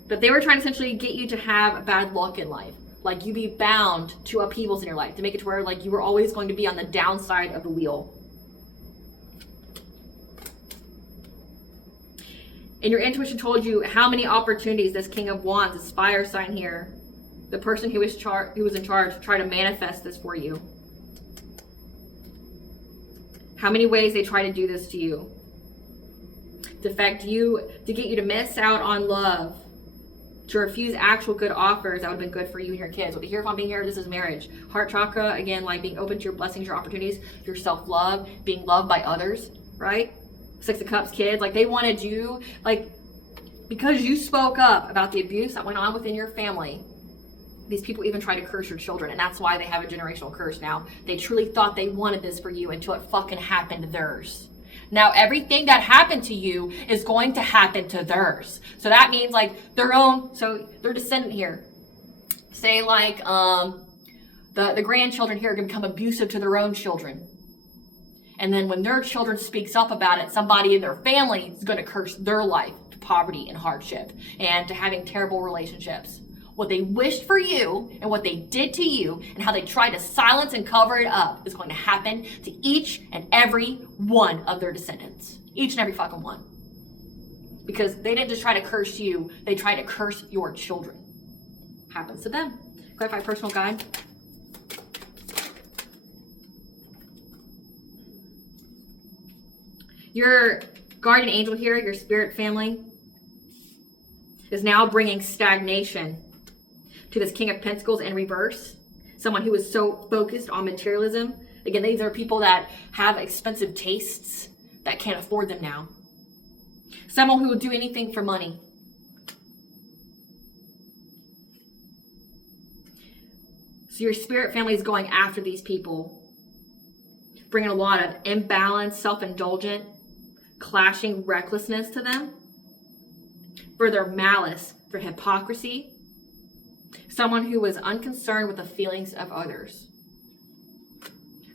But they were trying to essentially get you to have bad luck in life. Like you be bound to upheavals in your life to make it to where like you were always going to be on the downside of the wheel. And your intuition told you how many opportunities this King of Wands, this fire sign here, the person who was in charge, try to manifest this for you. How many ways they try to do this to you. To affect you, to get you to miss out on love. To refuse actual good offers that would have been good for you and your kids. What the Hierophant being here, this is marriage. Heart chakra, again, like being open to your blessings, your opportunities, your self-love, being loved by others, right? Six of Cups, kids, like they wanted you, like, because you spoke up about the abuse that went on within your family, these people even try to curse your children, and that's why they have a generational curse now. They truly thought they wanted this for you until it fucking happened to theirs. Now, everything that happened to you is going to happen to theirs. So that means like their own, so their descendant here. Say like the grandchildren here can become abusive to their own children. And then when their children speaks up about it, somebody in their family is going to curse their life to poverty and hardship and to having terrible relationships. What they wished for you and what they did to you and how they tried to silence and cover it up is going to happen to each and every one of their descendants. Each and every fucking one. Because they didn't just try to curse you, they tried to curse your children. Happens to them. Clarify personal guide. Your guardian angel here, your spirit family, is now bringing stagnation to this King of Pentacles in reverse. Someone who is so focused on materialism. Again, these are people that have expensive tastes that can't afford them now. Someone who will do anything for money. So your spirit family is going after these people, bringing a lot of imbalance, self-indulgent, clashing recklessness to them, for their malice, for hypocrisy. Someone who was unconcerned with the feelings of others.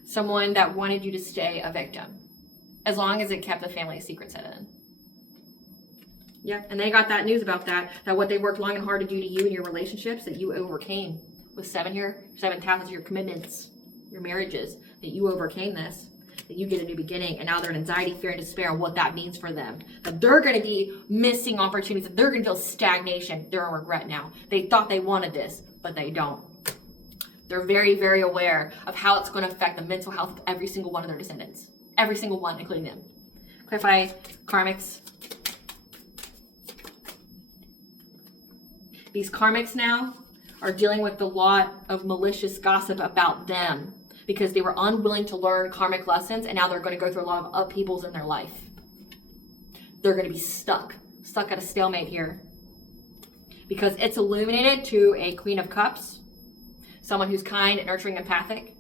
Someone that wanted you to stay a victim, as long as it kept the family secrets hidden. Yeah, and they got that news about that what they worked long and hard to do to you in your relationships, that you overcame. With 7 here, 7 talents, your commitments, your marriages, that you overcame this, that you get a new beginning, and now they're in anxiety, fear, and despair on what that means for them. That they're going to be missing opportunities, that they're going to feel stagnation. They're in regret now. They thought they wanted this, but they don't. They're very, very aware of how it's going to affect the mental health of every single one of their descendants. Every single one, including them. Clarify karmics. These karmics now are dealing with a lot of malicious gossip about them because they were unwilling to learn karmic lessons, and now they're going to go through a lot of upheavals in their life. They're going to be stuck at a stalemate here because it's illuminated to a Queen of Cups, someone who's kind, nurturing, empathic,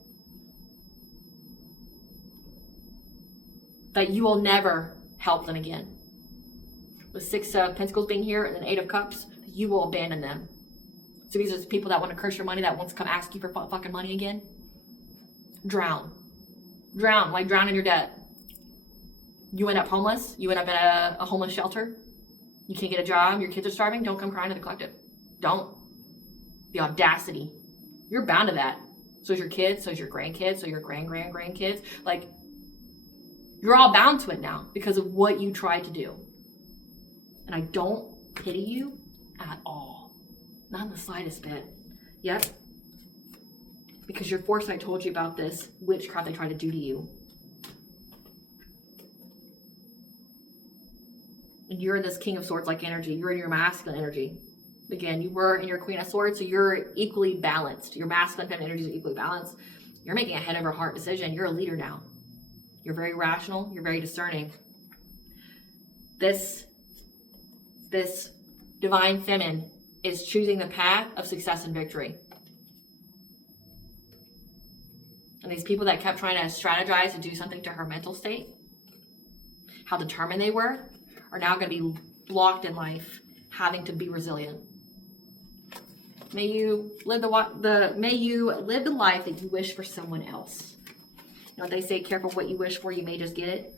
that you will never help them again. With 6 of Pentacles being here and then 8 of Cups, you will abandon them. So these are the people that want to curse your money, that wants to come ask you for fucking money again. Drown. Drown, like drown in your debt. You end up homeless. You end up in a homeless shelter. You can't get a job. Your kids are starving. Don't come crying to the collective. Don't. The audacity. You're bound to that. So is your kids. So is your grandkids. So your grandkids. Like, you're all bound to it now because of what you tried to do. And I don't pity you at all. Not in the slightest bit. Yep. Because your foresight told you about this witchcraft they tried to do to you. And you're in this King of Swords like energy. You're in your masculine energy. Again, you were in your Queen of Swords, so you're equally balanced. Your masculine and feminine energies are equally balanced. You're making a head over heart decision. You're a leader now. You're very rational. You're very discerning. This divine feminine is choosing the path of success and victory. And these people that kept trying to strategize to do something to her mental state, how determined they were, are now going to be blocked in life, having to be resilient. May you live the life that you wish for someone else. You know what they say, careful what you wish for, you may just get it.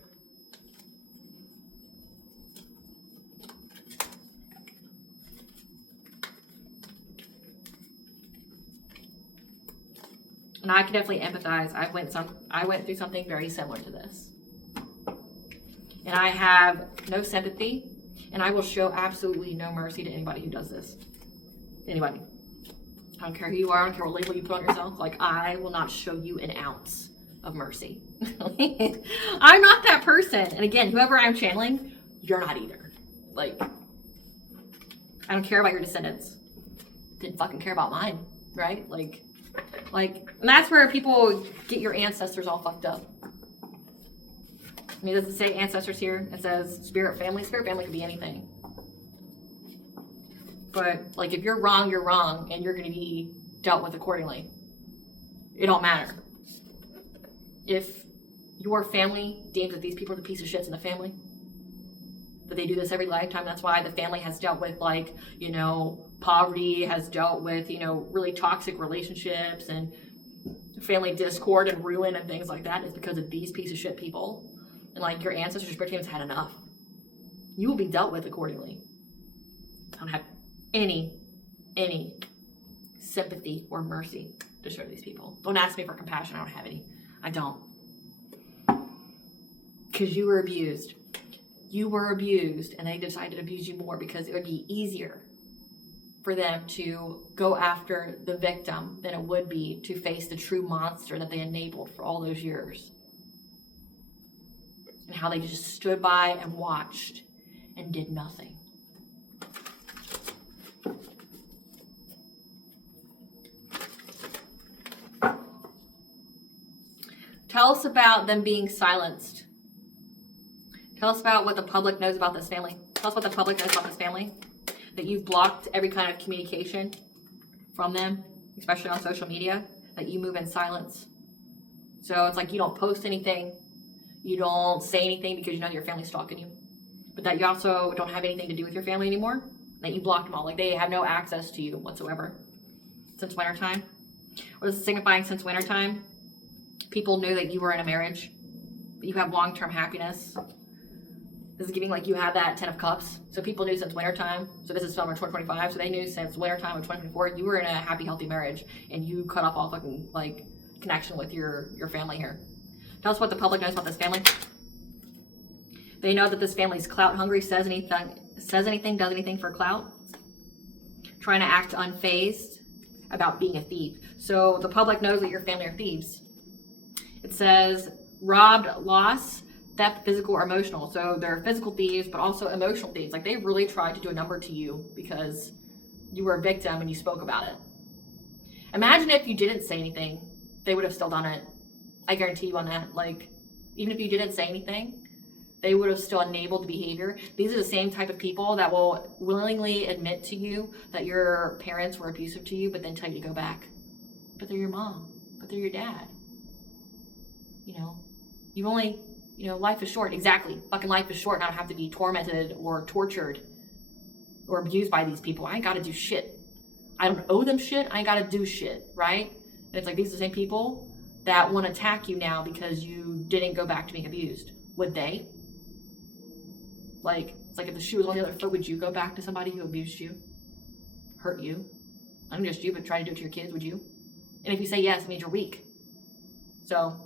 And I can definitely empathize. I went through something very similar to this. And I have no sympathy, and I will show absolutely no mercy to anybody who does this. Anybody. I don't care who you are, I don't care what label you put on yourself. Like, I will not show you an ounce of mercy. I'm not that person. And again, whoever I'm channeling, you're not either. Like, I don't care about your descendants. Didn't fucking care about mine, right? Like, and that's where people get your ancestors all fucked up. I mean, does it say ancestors here? It says spirit family. Spirit family could be anything. But, like, if you're wrong, and you're going to be dealt with accordingly. It don't matter. If your family deems that these people are the piece of shits in the family, that they do this every lifetime, that's why the family has dealt with, like, you know, poverty, has dealt with, you know, really toxic relationships, and family discord and ruin and things like that is because of these piece of shit people. And like your ancestors, spirit teams had enough. You will be dealt with accordingly. I don't have any sympathy or mercy to show these people. Don't ask me for compassion. I don't have any. I don't. Because you were abused. You were abused, and they decided to abuse you more because it would be easier for them to go after the victim than it would be to face the true monster that they enabled for all those years. And how they just stood by and watched and did nothing. Tell us about them being silenced. Tell us about what the public knows about this family. Tell us what the public knows about this family. That you've blocked every kind of communication from them, especially on social media, that you move in silence. So it's like you don't post anything, you don't say anything because you know your family's stalking you. But that you also don't have anything to do with your family anymore, that you blocked them all. Like they have no access to you whatsoever since wintertime. What is it signifying since wintertime? People knew that you were in a marriage, that you have long-term happiness. This is giving like you have that 10 of Cups. So people knew since wintertime. So this is filmed in 2025. So they knew since wintertime of 2024, you were in a happy, healthy marriage and you cut off all fucking like connection with your family here. Tell us what the public knows about this family. They know that this family's clout hungry, says anything, does anything for clout. Trying to act unfazed about being a thief. So the public knows that your family are thieves. It says robbed, loss, theft, physical or emotional. So they're physical thieves, but also emotional thieves. Like they really tried to do a number to you because you were a victim and you spoke about it. Imagine if you didn't say anything, they would have still done it. I guarantee you on that. Like, even if you didn't say anything, they would have still enabled the behavior. These are the same type of people that will willingly admit to you that your parents were abusive to you, but then tell you to go back. But they're your mom, but they're your dad. You know, you only, life is short. Exactly. Fucking life is short, and I don't have to be tormented or tortured or abused by these people. I ain't got to do shit. I don't owe them shit. I ain't got to do shit, right? And it's like these are the same people that want to attack you now because you didn't go back to being abused. Would they? Like, it's like if the shoe was on the other foot, would you go back to somebody who abused you? Hurt you? Not just you, but try to do it to your kids, would you? And if you say yes, it means you're weak. So,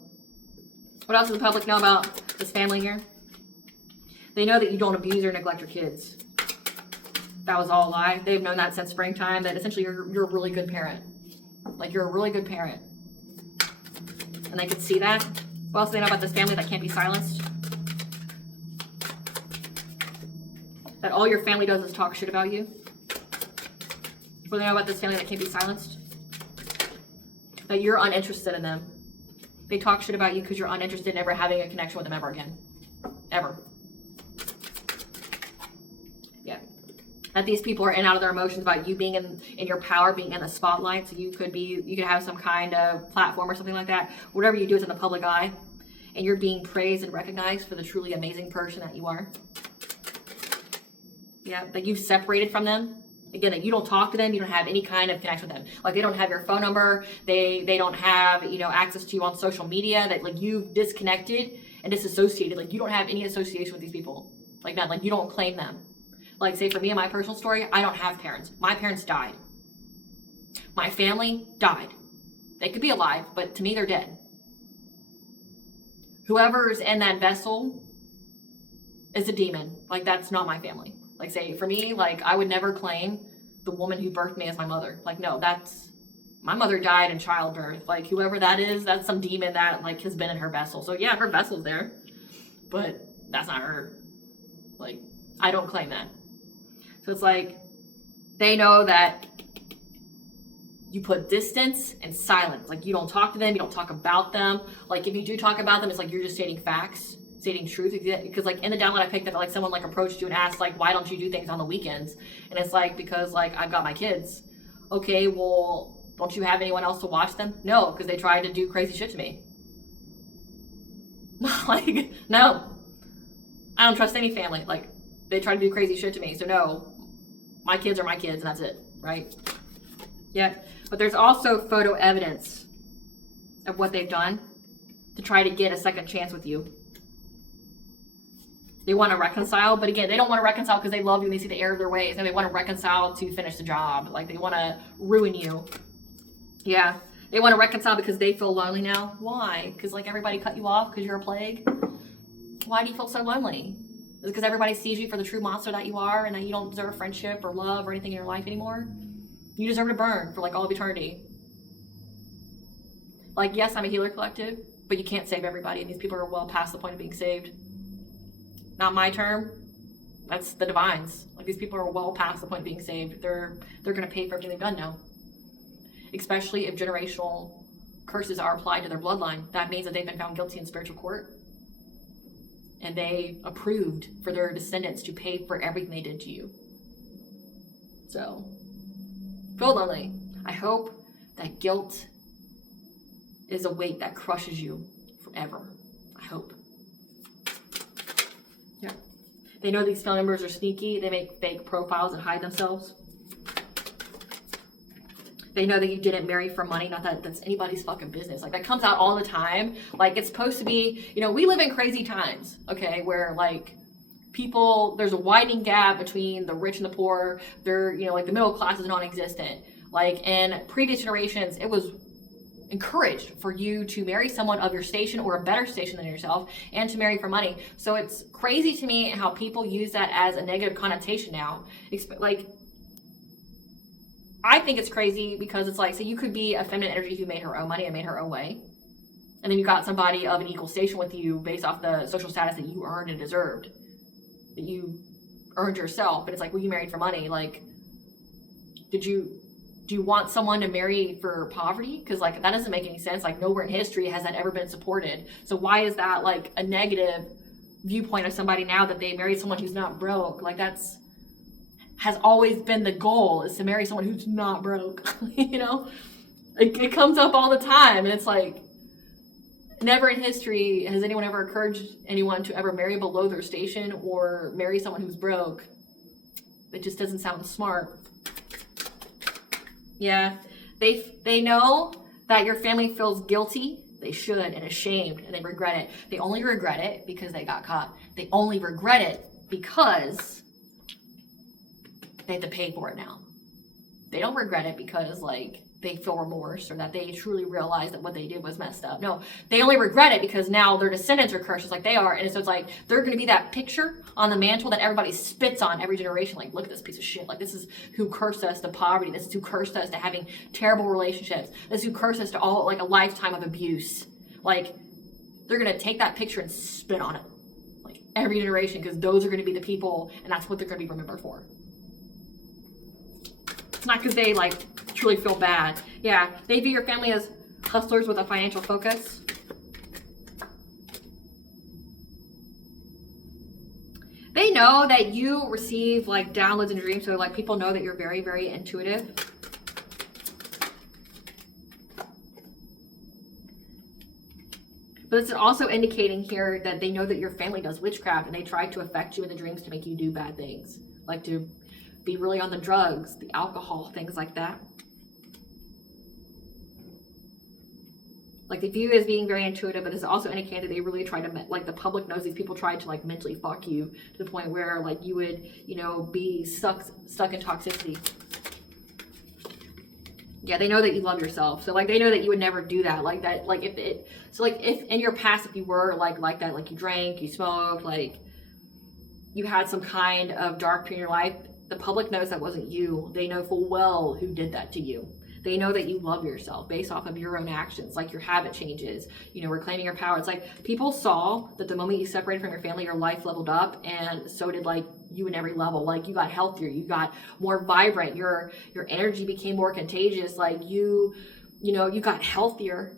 what else does the public know about this family here? They know that you don't abuse or neglect your kids. That was all a lie. They've known that since springtime, that essentially you're a really good parent. Like, you're a really good parent. And they can see that. What else do they know about this family that can't be silenced? That all your family does is talk shit about you. What do they know about this family that can't be silenced? That you're uninterested in them. They talk shit about you because you're uninterested in ever having a connection with them ever again. Ever. Yeah. That these people are in and out of their emotions about you being in your power, being in the spotlight. So you could have some kind of platform or something like that. Whatever you do is in the public eye. And you're being praised and recognized for the truly amazing person that you are. Yeah, that you've separated from them. Again, that you don't talk to them, you don't have any kind of connection with them. Like they don't have your phone number, they don't have, access to you on social media, that like you've disconnected and disassociated. Like you don't have any association with these people. Like that, like you don't claim them. Like say for me and my personal story, I don't have parents. My parents died. My family died. They could be alive, but to me they're dead. Whoever's in that vessel is a demon. Like that's not my family. Like say for me, like I would never claim the woman who birthed me as my mother. Like no, my mother died in childbirth. Like whoever that is, that's some demon that like has been in her vessel. So yeah, her vessel's there, but that's not her. Like I don't claim that. So it's like they know that you put distance and silence. Like you don't talk to them, you don't talk about them. Like if you do talk about them, it's like you're just stating facts. Stating truth, because like in the download I picked up, like someone like approached you and asked like, why don't you do things on the weekends? And it's like, because like I've got my kids. Okay, well, don't you have anyone else to watch them? No, because they tried to do crazy shit to me. Like, no, I don't trust any family. Like they try to do crazy shit to me. So no, my kids are my kids and that's it, right? Yeah, but there's also photo evidence of what they've done to try to get a second chance with you. They want to reconcile, but again, they don't want to reconcile because they love you and they see the error of their ways, and they want to reconcile to finish the job. Like, they want to ruin you. Yeah, they want to reconcile because they feel lonely now. Why? Because like everybody cut you off because you're a plague? Why do you feel so lonely? Is it because everybody sees you for the true monster that you are and that you don't deserve friendship or love or anything in your life anymore? You deserve to burn for like all of eternity. Like, yes, I'm a healer collective, but you can't save everybody, and these people are well past the point of being saved. Not my term. That's the divines. Like, these people are well past the point of being saved. They're going to pay for everything they've done now. Especially if generational curses are applied to their bloodline. That means that they've been found guilty in spiritual court. And they approved for their descendants to pay for everything they did to you. So, feel lonely. I hope that guilt is a weight that crushes you forever. I hope. Yeah. They know these family members are sneaky. They make fake profiles and hide themselves. They know that you didn't marry for money. Not that that's anybody's fucking business. Like, that comes out all the time. Like, it's supposed to be, you know, we live in crazy times, okay, where like people, there's a widening gap between the rich and the poor. They're, you know, like the middle class is non-existent. Like, in previous generations, it was encouraged for you to marry someone of your station or a better station than yourself, and to marry for money. So it's crazy to me how people use that as a negative connotation now. Like, I think it's crazy because it's like, so you could be a feminine energy who made her own money and made her own way, and then you got somebody of an equal station with you based off the social status that you earned and deserved, that you earned yourself. And it's like, well, you married for money. Like, do you want someone to marry for poverty? Because like, that doesn't make any sense. Like, nowhere in history has that ever been supported. So why is that like a negative viewpoint of somebody now that they married someone who's not broke? Like, that's has always been the goal, is to marry someone who's not broke. You know, it comes up all the time, and it's like, never in history has anyone ever encouraged anyone to ever marry below their station or marry someone who's broke. It just doesn't sound smart. Yeah, they know that your family feels guilty. They should, and ashamed, and they regret it. They only regret it because they got caught. They only regret it because they have to pay for it now. They don't regret it because like they feel remorse or that they truly realize that what they did was messed up. No, they only regret it because now their descendants are cursed just like they are. And so it's like, they're going to be that picture on the mantle that everybody spits on every generation. Like, look at this piece of shit. Like, this is who cursed us to poverty. This is who cursed us to having terrible relationships. This is who cursed us to all like a lifetime of abuse. Like, they're going to take that picture and spit on it. Like, every generation, because those are going to be the people, and that's what they're going to be remembered for. It's not because they like truly feel bad. Yeah, they view your family as hustlers with a financial focus. They know that you receive like downloads in dreams, so like people know that you're very, very intuitive. But it's also indicating here that they know that your family does witchcraft, and they try to affect you in the dreams to make you do bad things, like to be really on the drugs, the alcohol, things like that. Like, they view you as being very intuitive, but it's also indicated that they really try to, like, the public knows these people tried to like mentally fuck you to the point where like you would, you know, be stuck in toxicity. Yeah, they know that you love yourself. So like, they know that you would never do that. Like that, like if in your past, if you were like that, like you drank, you smoked, like you had some kind of dark period in your life, the public knows that wasn't you. They know full well who did that to you. They know that you love yourself based off of your own actions, like your habit changes, you know, reclaiming your power. It's like people saw that the moment you separated from your family, your life leveled up, and so did like you in every level. Like, you got healthier, you got more vibrant, your energy became more contagious. Like you got healthier,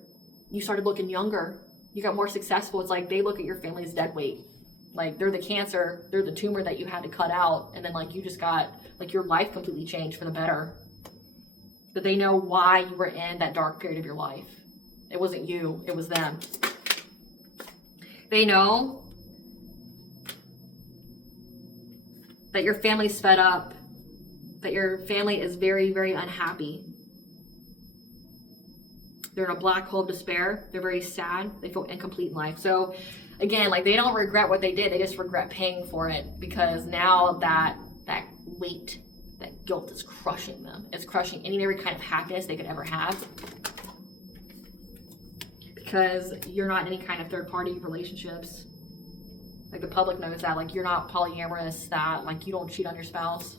you started looking younger, you got more successful. It's like they look at your family as dead weight. Like, they're the cancer, they're the tumor that you had to cut out, and then like you just got, like, your life completely changed for the better. But they know why you were in that dark period of your life. It wasn't you, it was them. They know that your family's fed up, that your family is very, very unhappy. They're in a black hole of despair. They're very sad. They feel incomplete in life. So again, like, they don't regret what they did. They just regret paying for it, because now that weight, that guilt is crushing them. It's crushing any and every kind of happiness they could ever have, because you're not in any kind of third party relationships. Like, the public knows that. Like, you're not polyamorous, that like you don't cheat on your spouse,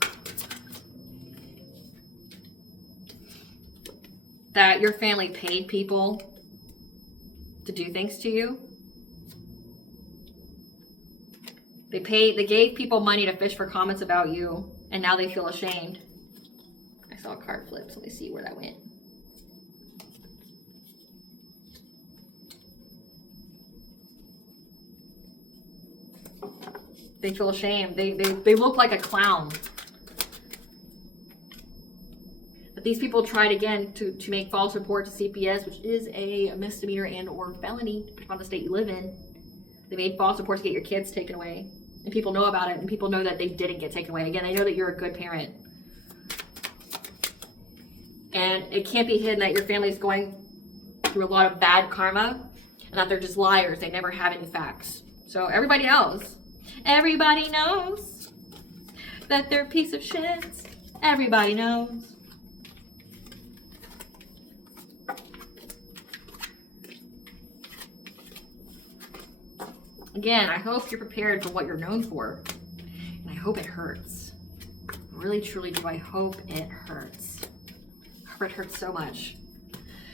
that your family paid people to do things to you. They gave people money to fish for comments about you, and now they feel ashamed. I saw a card flip, so let me see where that went. They feel ashamed. They look like a clown. But these people tried again to make false report to CPS, which is a misdemeanor and or felony, depending on the state you live in. They made false reports to get your kids taken away. And people know about it, and people know that they didn't get taken away. Again, they know that you're a good parent. And it can't be hidden that your family's going through a lot of bad karma, and that they're just liars. They never have any facts. So everybody knows that they're a piece of shit. Everybody knows. Again, I hope you're prepared for what you're known for. And I hope it hurts. Really, truly do. I hope it hurts. I hope it hurts so much.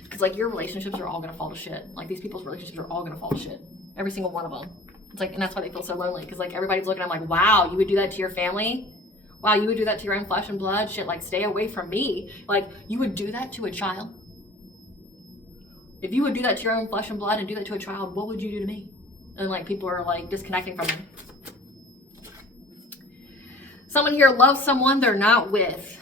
Because, like, your relationships are all going to fall to shit. Like, these people's relationships are all going to fall to shit. Every single one of them. It's like, and that's why they feel so lonely. Because, like, everybody's looking at them like, wow, you would do that to your family? Wow, you would do that to your own flesh and blood? Shit, like, stay away from me. Like, you would do that to a child? If you would do that to your own flesh and blood and do that to a child, what would you do to me? And, like, people are, like, disconnecting from them. Someone here loves someone they're not with.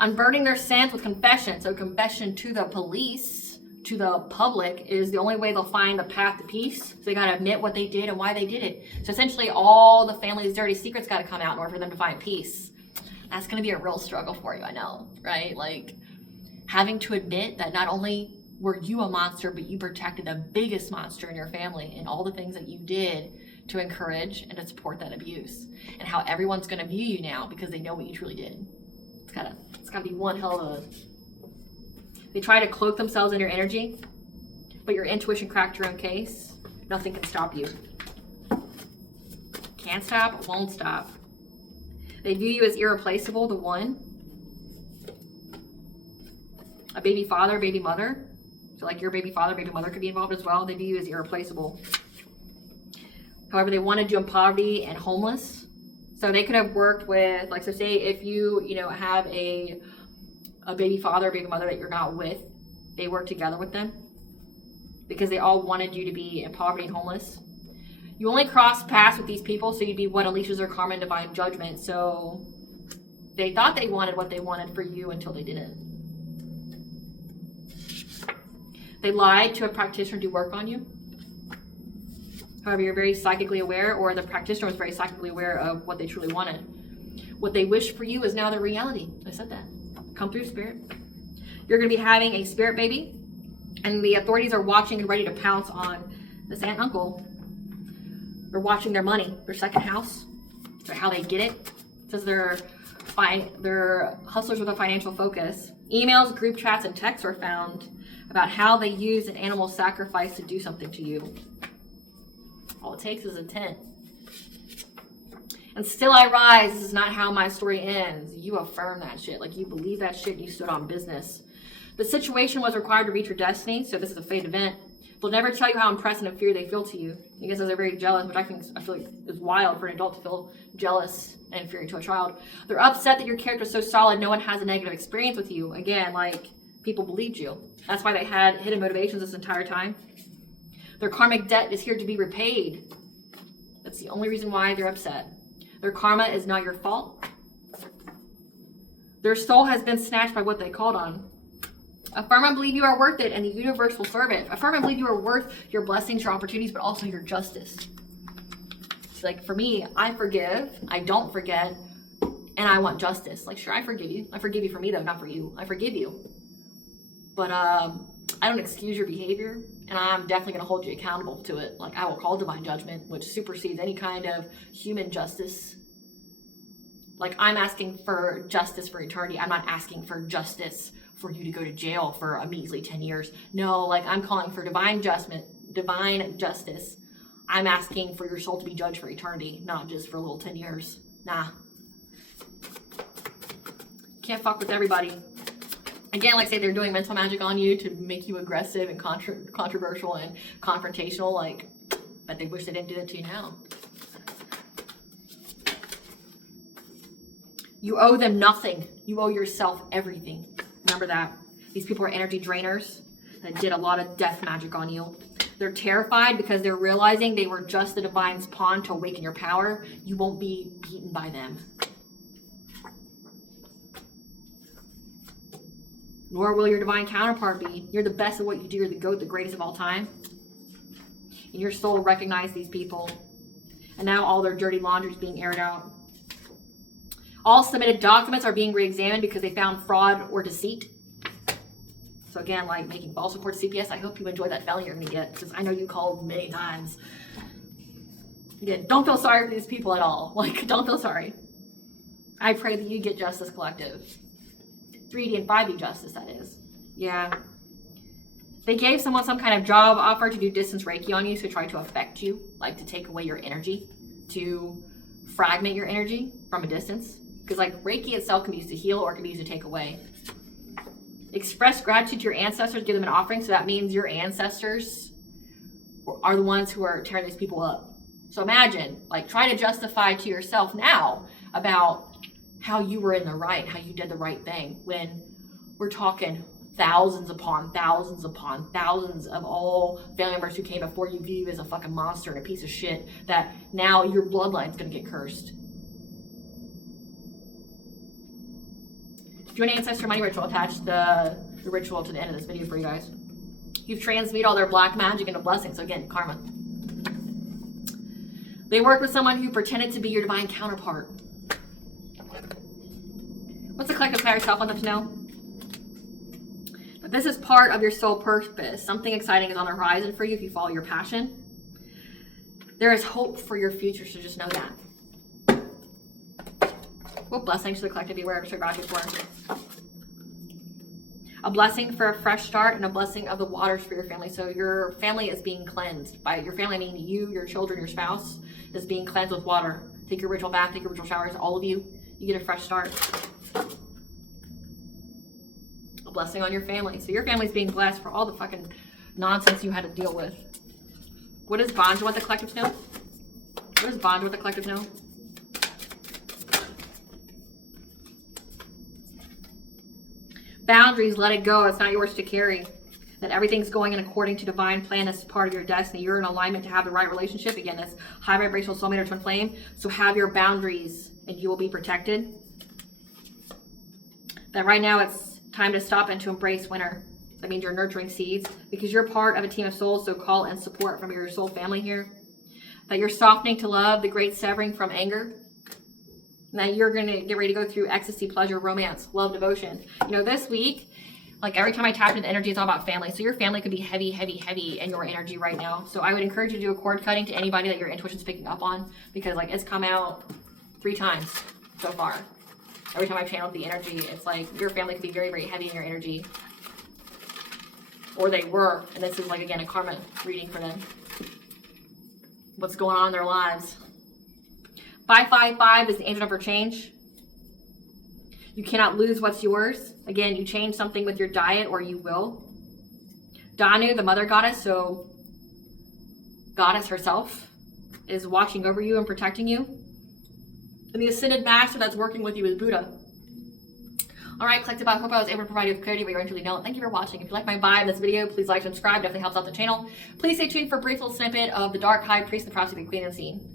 Unburdening their sins with confession. So confession to the police, to the public, is the only way they'll find the path to peace. So they got to admit what they did and why they did it. So essentially all the family's dirty secrets got to come out in order for them to find peace. That's going to be a real struggle for you, I know, right? Like, having to admit that not only were you a monster, but you protected the biggest monster in your family, and all the things that you did to encourage and to support that abuse, and how everyone's going to view you now because they know what you truly did. It's gotta be one hell of a... They try to cloak themselves in your energy, but your intuition cracked your own case. Nothing can stop you. Can't stop, won't stop. They view you as irreplaceable, the one. A baby father, baby mother. So, like, your baby father, baby mother could be involved as well. They view you as irreplaceable. However, they wanted you in poverty and homeless. So they could have worked with, like, so say if you have a baby father, baby mother that you're not with, they work together with them because they all wanted you to be in poverty and homeless. You only cross paths with these people, so you'd be what unleashes their karma and divine judgment. So they thought they wanted what they wanted for you until they didn't. They lied to a practitioner to do work on you. However, you're very psychically aware, or the practitioner was very psychically aware of what they truly wanted. What they wished for you is now their reality. I said that. Come through, spirit. You're going to be having a spirit baby, and the authorities are watching and ready to pounce on this aunt and uncle. They're watching their money, their second house, so how they get it. It says they're hustlers with a financial focus. Emails, group chats, and texts were found about how they use an animal sacrifice to do something to you. All it takes is intent. And still I rise. This is not how my story ends. You affirm that shit. Like, you believe that shit and you stood on business. The situation was required to reach your destiny, so this is a fate event. They'll never tell you how impressed and fear they feel to you. I guess they're very jealous, which I feel like is wild for an adult to feel jealous and inferior to a child. They're upset that your character is so solid, no one has a negative experience with you. Again, like, people believed you. That's why they had hidden motivations this entire time. Their karmic debt is here to be repaid. That's the only reason why they're upset. Their karma is not your fault. Their soul has been snatched by what they called on. Affirm and believe you are worth it, and the universe will serve it. Affirm and believe you are worth your blessings, your opportunities, but also your justice. It's like, for me, I forgive, I don't forget, and I want justice. Like, sure, I forgive you. I forgive you for me, though, not for you. I forgive you. but I don't excuse your behavior, and I'm definitely going to hold you accountable to it. Like, I will call divine judgment, which supersedes any kind of human justice. Like, I'm asking for justice for eternity. I'm not asking for justice for you to go to jail for a measly 10 years. No, like, I'm calling for divine justice. I'm asking for your soul to be judged for eternity, not just for a little 10 years. Nah. Can't fuck with everybody. Again, like I say, they're doing mental magic on you to make you aggressive and controversial and confrontational. Like, but they wish they didn't do that to you now. You owe them nothing. You owe yourself everything. Remember that. These people are energy drainers that did a lot of death magic on you. They're terrified because they're realizing they were just the divine's pawn to awaken your power. You won't be beaten by them. Nor will your divine counterpart be. You're the best at what you do. You're the GOAT, the greatest of all time. And your soul will recognize these people. And now all their dirty laundry is being aired out. All submitted documents are being re-examined because they found fraud or deceit. So again, like making false reports to CPS, I hope you enjoy that felony you're going to get, because I know you called many times. Again, don't feel sorry for these people at all. Like, don't feel sorry. I pray that you get justice, collective. 3D and 5D justice, that is. Yeah. They gave someone some kind of job offer to do distance Reiki on you to try to affect you, like to take away your energy, to fragment your energy from a distance. Because like Reiki itself can be used to heal or can be used to take away. Express gratitude to your ancestors, give them an offering. So that means your ancestors are the ones who are tearing these people up. So imagine, like, try to justify to yourself now about how you were in the right, how you did the right thing, when we're talking thousands upon thousands upon thousands of all family members who came before you view you as a fucking monster and a piece of shit, that now your bloodline's gonna get cursed. Do an ancestor money ritual. Attach the ritual to the end of this video for you guys. You've transmuted all their black magic into blessings. So again, karma. They work with someone who pretended to be your divine counterpart. What's the collective higher self want them to know? But this is part of your soul purpose. Something exciting is on the horizon for you if you follow your passion. There is hope for your future, so just know that. What blessings should the collective be aware of to gratitude for? A blessing for a fresh start and a blessing of the waters for your family. So your family is being cleansed. By your family, I mean you, your children, your spouse is being cleansed with water. Take your ritual bath, take your ritual showers, all of you. You get a fresh start. A blessing on your family. So your family's being blessed for all the fucking nonsense you had to deal with. What does bond want the collective to know? What does bond want the collective to know? Boundaries, let it go. It's not yours to carry. That everything's going in according to divine plan. This is part of your destiny. You're in alignment to have the right relationship. Again, that's high vibrational soulmate or twin flame. So have your boundaries and you will be protected. That right now it's time to stop and to embrace winter. That means you're nurturing seeds because you're part of a team of souls. So call and support from your soul family here. That you're softening to love, the great severing from anger. Now you're going to get ready to go through ecstasy, pleasure, romance, love, devotion. You know, this week, like every time I tap into the energy, it's all about family. So your family could be heavy, heavy, heavy in your energy right now. So I would encourage you to do a cord cutting to anybody that your intuition's picking up on, because like it's come out 3 times so far. Every time I've channeled the energy, it's like your family could be very, very heavy in your energy. Or they were. And this is like, again, a karma reading for them. What's going on in their lives. 555 is the angel number change. You cannot lose what's yours. Again, you change something with your diet or you will. Danu, the mother goddess, so goddess herself, is watching over you and protecting you. And the ascended master that's working with you is Buddha. All right, collective, I hope I was able to provide you with clarity where you actually know. Thank you for watching. If you like my vibe in this video, please like, subscribe. Definitely helps out the channel. Please stay tuned for a brief little snippet of the Dark High Priest, the Prophecy of the Queen Unseen.